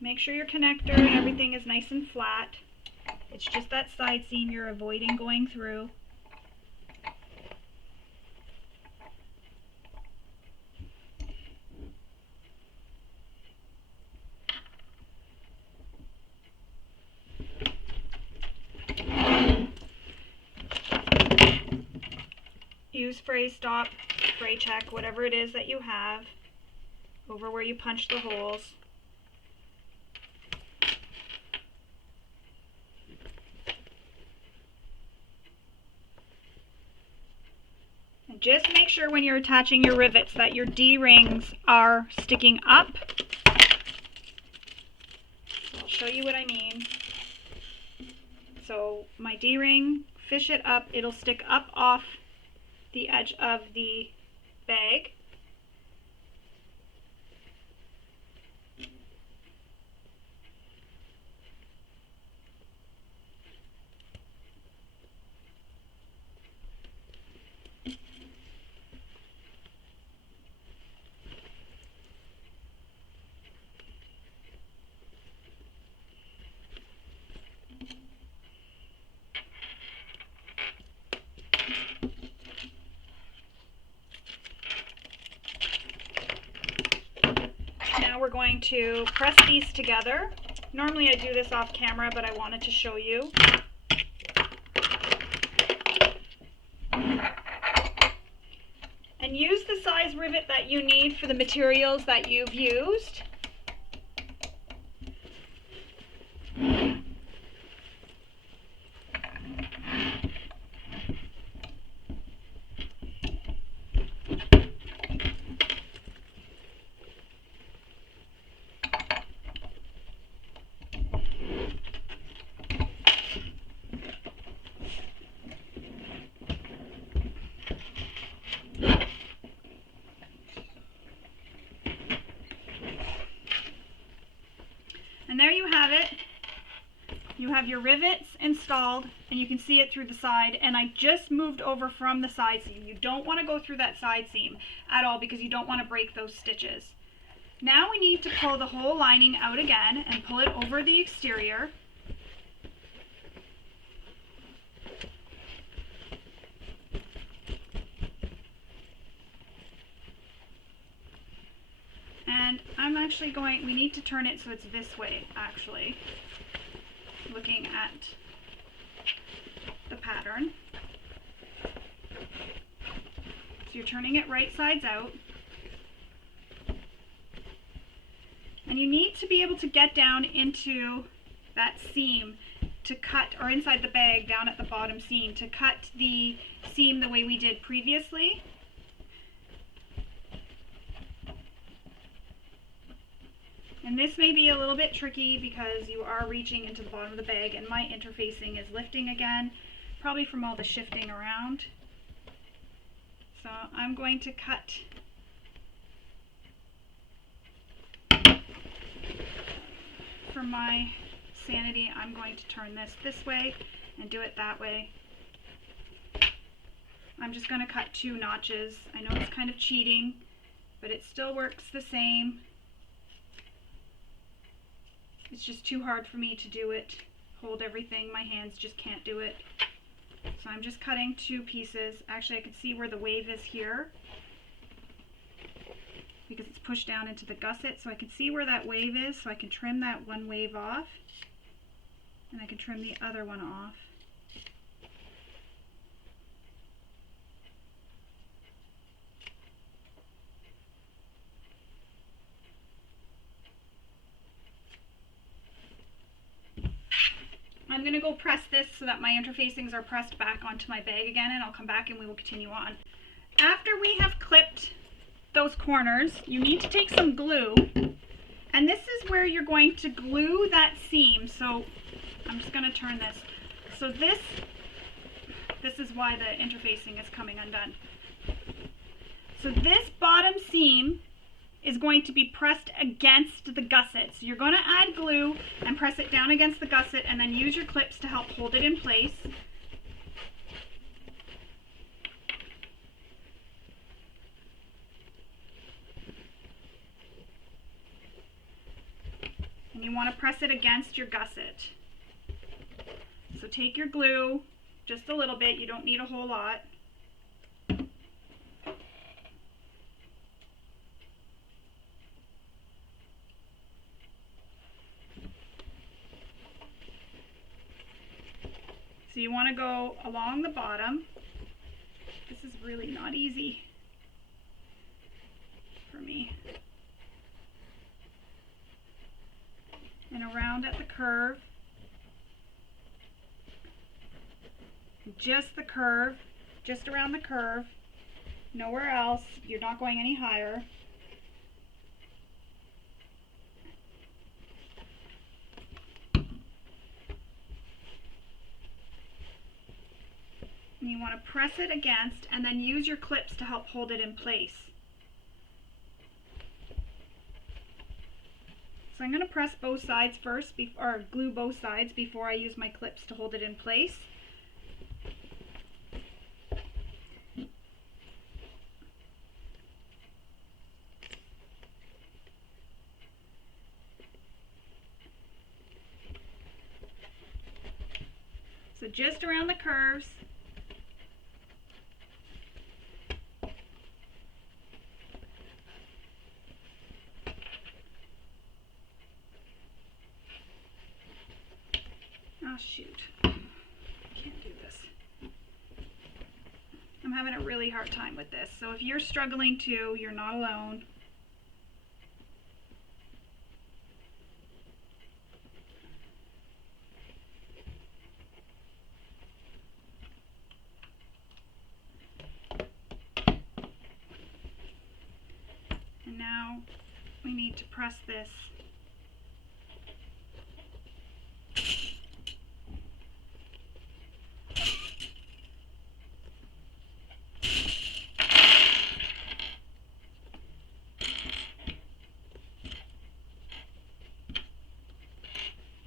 Make sure your connector and everything is nice and flat. It's just that side seam you're avoiding going through. Use fray stop, fray check, whatever it is that you have over where you punch the holes. And just make sure when you're attaching your rivets that your D-rings are sticking up. So I'll show you what I mean. So my D-ring, fish it up, it'll stick up off the edge of the bag. going to press these together. Normally I do this off camera, but I wanted to show you. And use the size rivet that you need for the materials that you've used. And there you have it. You have your rivets installed, and you can see it through the side, and I just moved over from the side seam. You don't want to go through that side seam at all because you don't want to break those stitches. Now we need to pull the whole lining out again and pull it over the exterior. And I'm actually we need to turn it so it's this way, actually, looking at the pattern. So you're turning it right sides out. And you need to be able to get down into that seam to cut, or inside the bag down at the bottom seam, to cut the seam the way we did previously. And this may be a little bit tricky because you are reaching into the bottom of the bag, and my interfacing is lifting again, probably from all the shifting around. So I'm going to cut for my sanity. I'm going to turn this way and do it that way. I'm just going to cut 2 notches. I know it's kind of cheating, but it still works the same. It's just too hard for me to do it, hold everything. My hands just can't do it. So I'm just cutting 2 pieces. Actually, I can see where the wave is here because it's pushed down into the gusset. So I can see where that wave is, so I can trim that one wave off, and I can trim the other one off. I'm going to go press this so that my interfacings are pressed back onto my bag again, and I'll come back and we will continue on. After we have clipped those corners, you need to take some glue, and this is where you're going to glue that seam. So I'm just going to turn this. So this is why the interfacing is coming undone. So this bottom seam is going to be pressed against the gusset. So you're going to add glue and press it down against the gusset, and then use your clips to help hold it in place. And you want to press it against your gusset. So take your glue, just a little bit, you don't need a whole lot. So you want to go along the bottom. This is really not easy for me. And around at the curve. Just the curve, just around the curve, nowhere else. You're not going any higher. And you want to press it against, and then use your clips to help hold it in place. So I'm going to press both sides first, or glue both sides before I use my clips to hold it in place. So just around the curves. Ah, shoot. Can't do this. I'm having a really hard time with this. So if you're struggling too, you're not alone. And now we need to press this.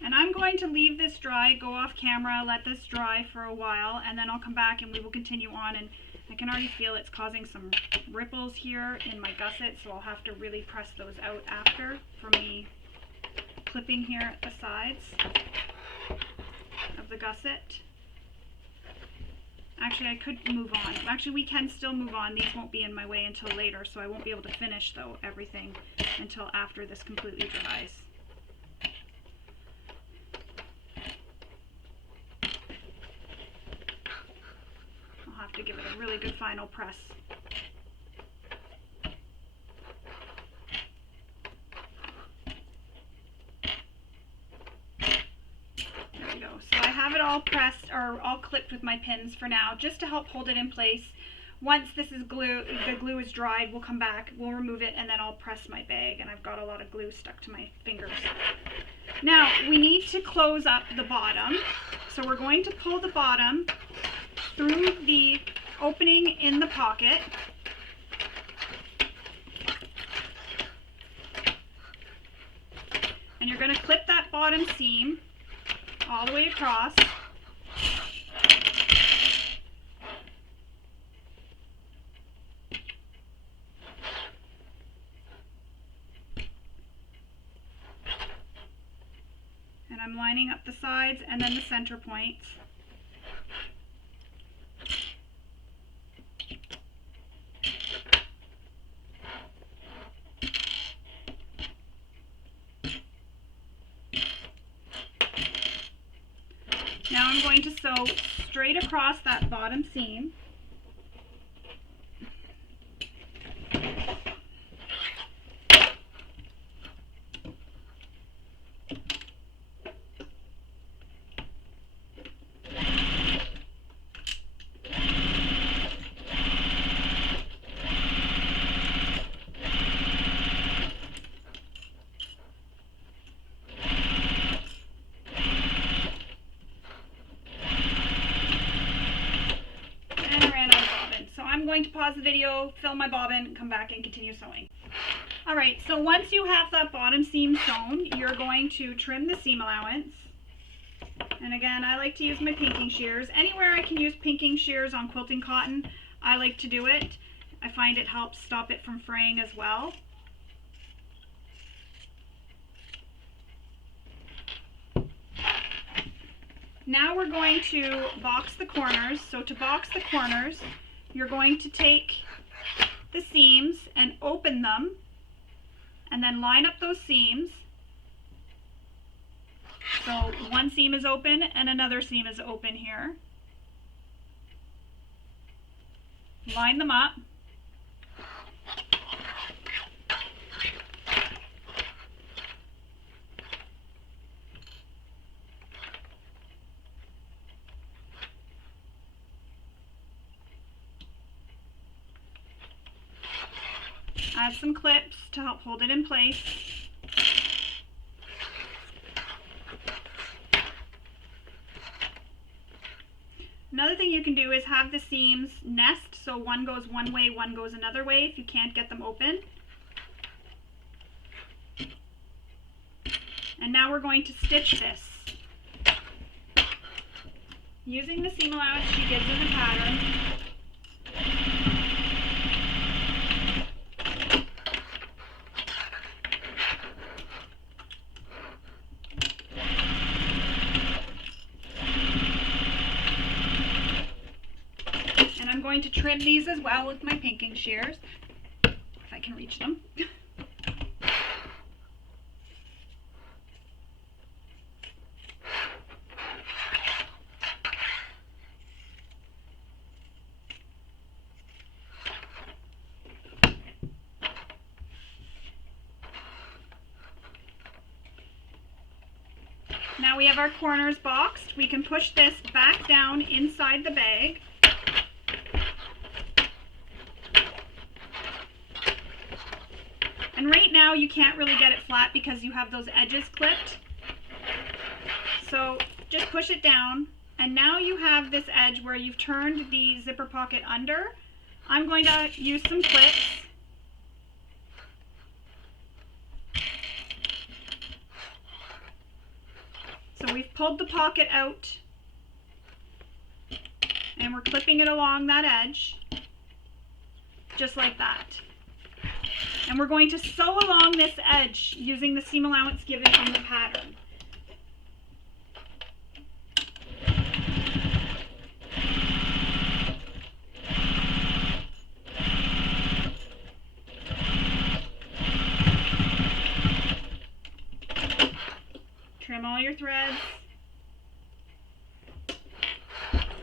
And I'm going to leave this dry, go off camera, let this dry for a while, and then I'll come back and we will continue on. And I can already feel it's causing some ripples here in my gusset, so I'll have to really press those out after for me clipping here at the sides of the gusset. Actually, I could move on. Actually, we can still move on. These won't be in my way until later, so I won't be able to finish, though, everything until after this completely dries. To give it a really good final press. There we go. So I have it all pressed or all clipped with my pins for now, just to help hold it in place. Once this is glue, the glue is dried, we'll come back, we'll remove it, and then I'll press my bag. And I've got a lot of glue stuck to my fingers. Now we need to close up the bottom, so we're going to pull the bottom through the opening in the pocket. And you're going to clip that bottom seam all the way across. And I'm lining up the sides and then the center points. Now I'm going to sew straight across that bottom seam. Going to pause the video, fill my bobbin, come back and continue sewing. Alright, so once you have that bottom seam sewn, you're going to trim the seam allowance. And again, I like to use my pinking shears. Anywhere I can use pinking shears on quilting cotton, I like to do it. I find it helps stop it from fraying as well. Now we're going to box the corners. So to box the corners, you're going to take the seams and open them and then line up those seams. So one seam is open and another seam is open here. Line them up. Add some clips to help hold it in place. Another thing you can do is have the seams nest, so one goes one way, one goes another way if you can't get them open. And now we're going to stitch this. Using the seam allowance she gives in the pattern. I'm going to trim these as well with my pinking shears, if I can reach them. Now we have our corners boxed. We can push this back down inside the bag. And right now you can't really get it flat because you have those edges clipped. So just push it down, and now you have this edge where you've turned the zipper pocket under. I'm going to use some clips. So we've pulled the pocket out, and we're clipping it along that edge, just like that. And we're going to sew along this edge using the seam allowance given from the pattern. Trim all your threads.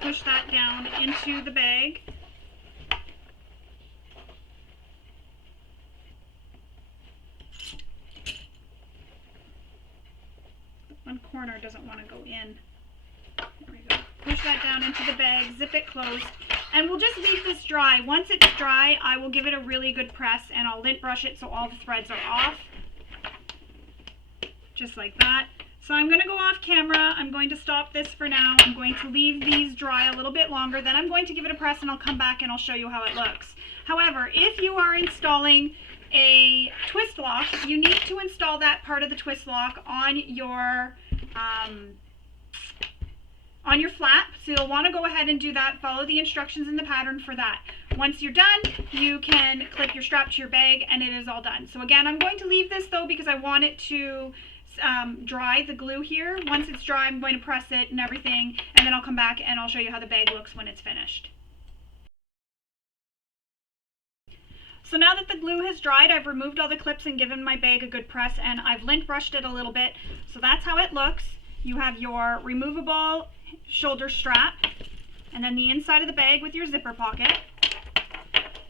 Push that down into the bag. One corner doesn't want to go in. There we go. Push that down into the bag, zip it closed, and we'll just leave this dry. Once it's dry, I will give it a really good press and I'll lint brush it so all the threads are off. Just like that. So I'm going to go off camera. I'm going to stop this for now. I'm going to leave these dry a little bit longer. Then I'm going to give it a press and I'll come back and I'll show you how it looks. However, if you are installing a twist lock, you need to install that part of the twist lock on your flap. So you'll want to go ahead and do that. Follow the instructions in the pattern for that. Once you're done, you can clip your strap to your bag and it is all done. So again, I'm going to leave this though because I want it to dry the glue here. Once it's dry, I'm going to press it and everything, and then I'll come back and I'll show you how the bag looks when it's finished. So now that the glue has dried, I've removed all the clips and given my bag a good press, and I've lint brushed it a little bit. So that's how it looks. You have your removable shoulder strap, and then the inside of the bag with your zipper pocket.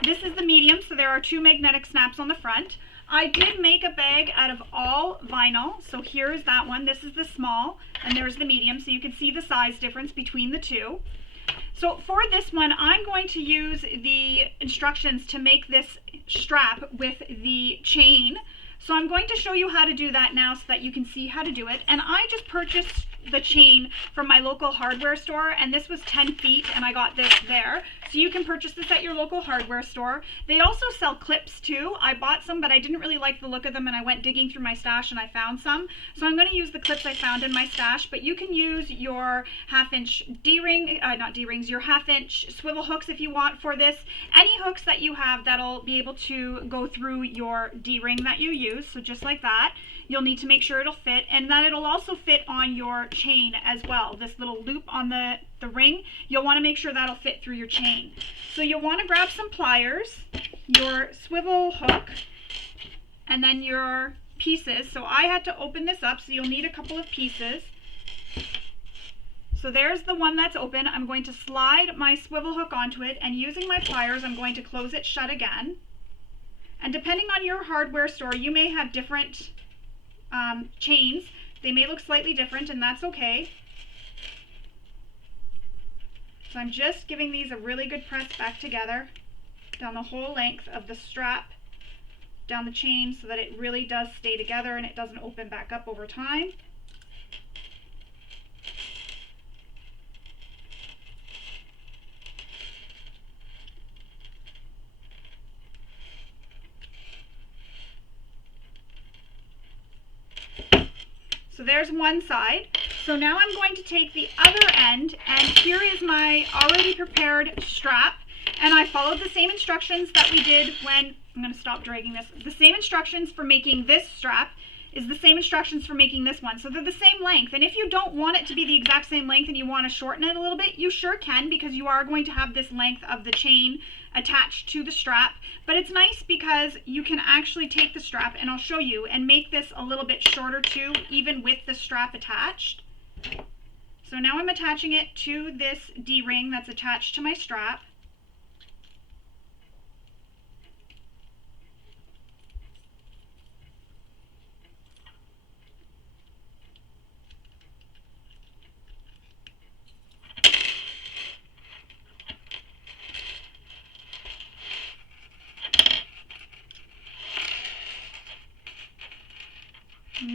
This is the medium, so there are 2 magnetic snaps on the front. I did make a bag out of all vinyl, so here's that one. This is the small, and there's the medium, so you can see the size difference between the two. So for this one, I'm going to use the instructions to make this strap with the chain. So I'm going to show you how to do that now so that you can see how to do it. And I just purchased the chain from my local hardware store, and this was 10 feet, and I got this there. So you can purchase this at your local hardware store. They also sell clips too. I bought some, but I didn't really like the look of them, and I went digging through my stash and I found some. So I'm going to use the clips I found in my stash, but you can use your half-inch D-ring, not D-rings, your half-inch swivel hooks if you want for this. Any hooks that you have that'll be able to go through your D-ring that you use, so just like that. You'll need to make sure it'll fit, and that it'll also fit on your chain as well. This little loop on the ring, you'll want to make sure that'll fit through your chain. So you'll want to grab some pliers, your swivel hook, and then your pieces. So I had to open this up, so you'll need a couple of pieces. So there's the one that's open. I'm going to slide my swivel hook onto it, and using my pliers, I'm going to close it shut again. And depending on your hardware store, you may have different chains. They may look slightly different, and that's okay. So I'm just giving these a really good press back together down the whole length of the strap, down the chain, so that it really does stay together and it doesn't open back up over time. So there's one side. So now I'm going to take the other end, and here is my already prepared strap. And I followed the same instructions that we did when, I'm going to stop dragging this, the same instructions for making this strap is the same instructions for making this one. So they're the same length. And if you don't want it to be the exact same length and you want to shorten it a little bit, you sure can, because you are going to have this length of the chain attached to the strap. But it's nice because you can actually take the strap, and I'll show you, and make this a little bit shorter too, even with the strap attached. So now I'm attaching it to this D-ring that's attached to my strap.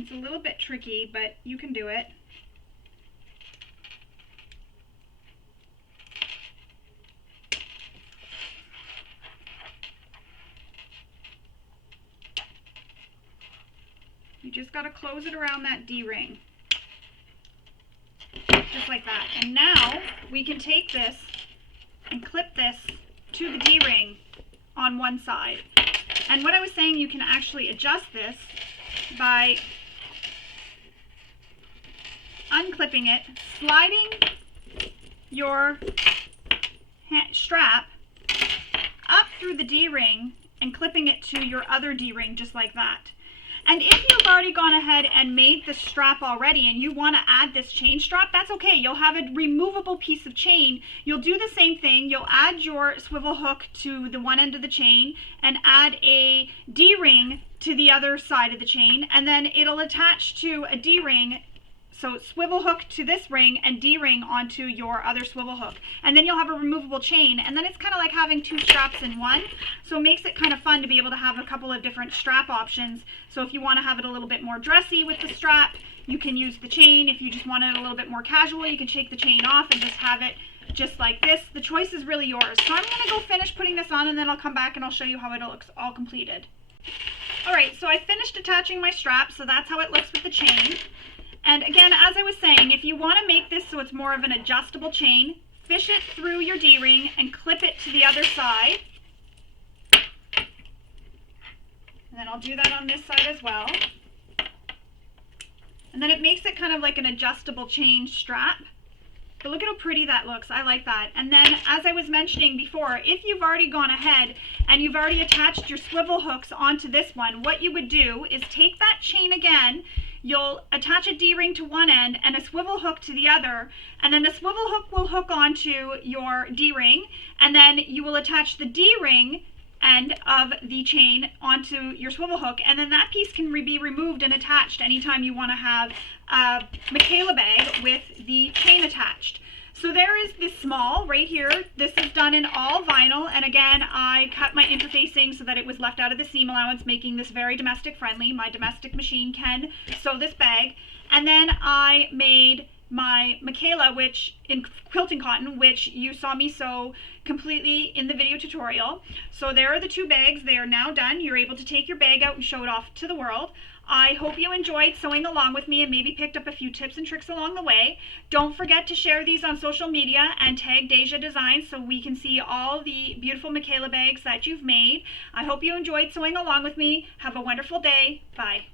It's a little bit tricky, but you can do it. You just got to close it around that D-ring. Just like that. And now we can take this and clip this to the D-ring on one side. And what I was saying, you can actually adjust this by unclipping it, sliding your strap up through the D-ring and clipping it to your other D-ring just like that. And if you've already gone ahead and made the strap already and you want to add this chain strap, that's okay. You'll have a removable piece of chain. You'll do the same thing. You'll add your swivel hook to the one end of the chain and add a D-ring to the other side of the chain, and then it'll attach to a D-ring. So swivel hook to this ring and D-ring onto your other swivel hook. And then you'll have a removable chain. And then it's kind of like having two straps in one. So it makes it kind of fun to be able to have a couple of different strap options. So if you want to have it a little bit more dressy with the strap, you can use the chain. If you just want it a little bit more casual, you can take the chain off and just have it just like this. The choice is really yours. So I'm going to go finish putting this on, and then I'll come back and I'll show you how it looks all completed. Alright, so I finished attaching my strap, so that's how it looks with the chain. And again, as I was saying, if you want to make this so it's more of an adjustable chain, fish it through your D-ring and clip it to the other side. And then I'll do that on this side as well. And then it makes it kind of like an adjustable chain strap. But look at how pretty that looks. I like that. And then, as I was mentioning before, if you've already gone ahead and you've already attached your swivel hooks onto this one, what you would do is take that chain again. You'll attach a D-ring to one end and a swivel hook to the other, and then the swivel hook will hook onto your D-ring, and then you will attach the D-ring end of the chain onto your swivel hook, and then that piece can be removed and attached anytime you want to have a Makayla bag with the chain attached. So there is this small right here. This is done in all vinyl, and again, I cut my interfacing so that it was left out of the seam allowance, making this very domestic friendly. My domestic machine can sew this bag. And then I made my Makayla, which in quilting cotton, which you saw me sew completely in the video tutorial. So there are the two bags. They are now done. You're able to take your bag out and show it off to the world. I hope you enjoyed sewing along with me and maybe picked up a few tips and tricks along the way. Don't forget to share these on social media and tag DEJA Designs so we can see all the beautiful Makayla bags that you've made. I hope you enjoyed sewing along with me. Have a wonderful day. Bye.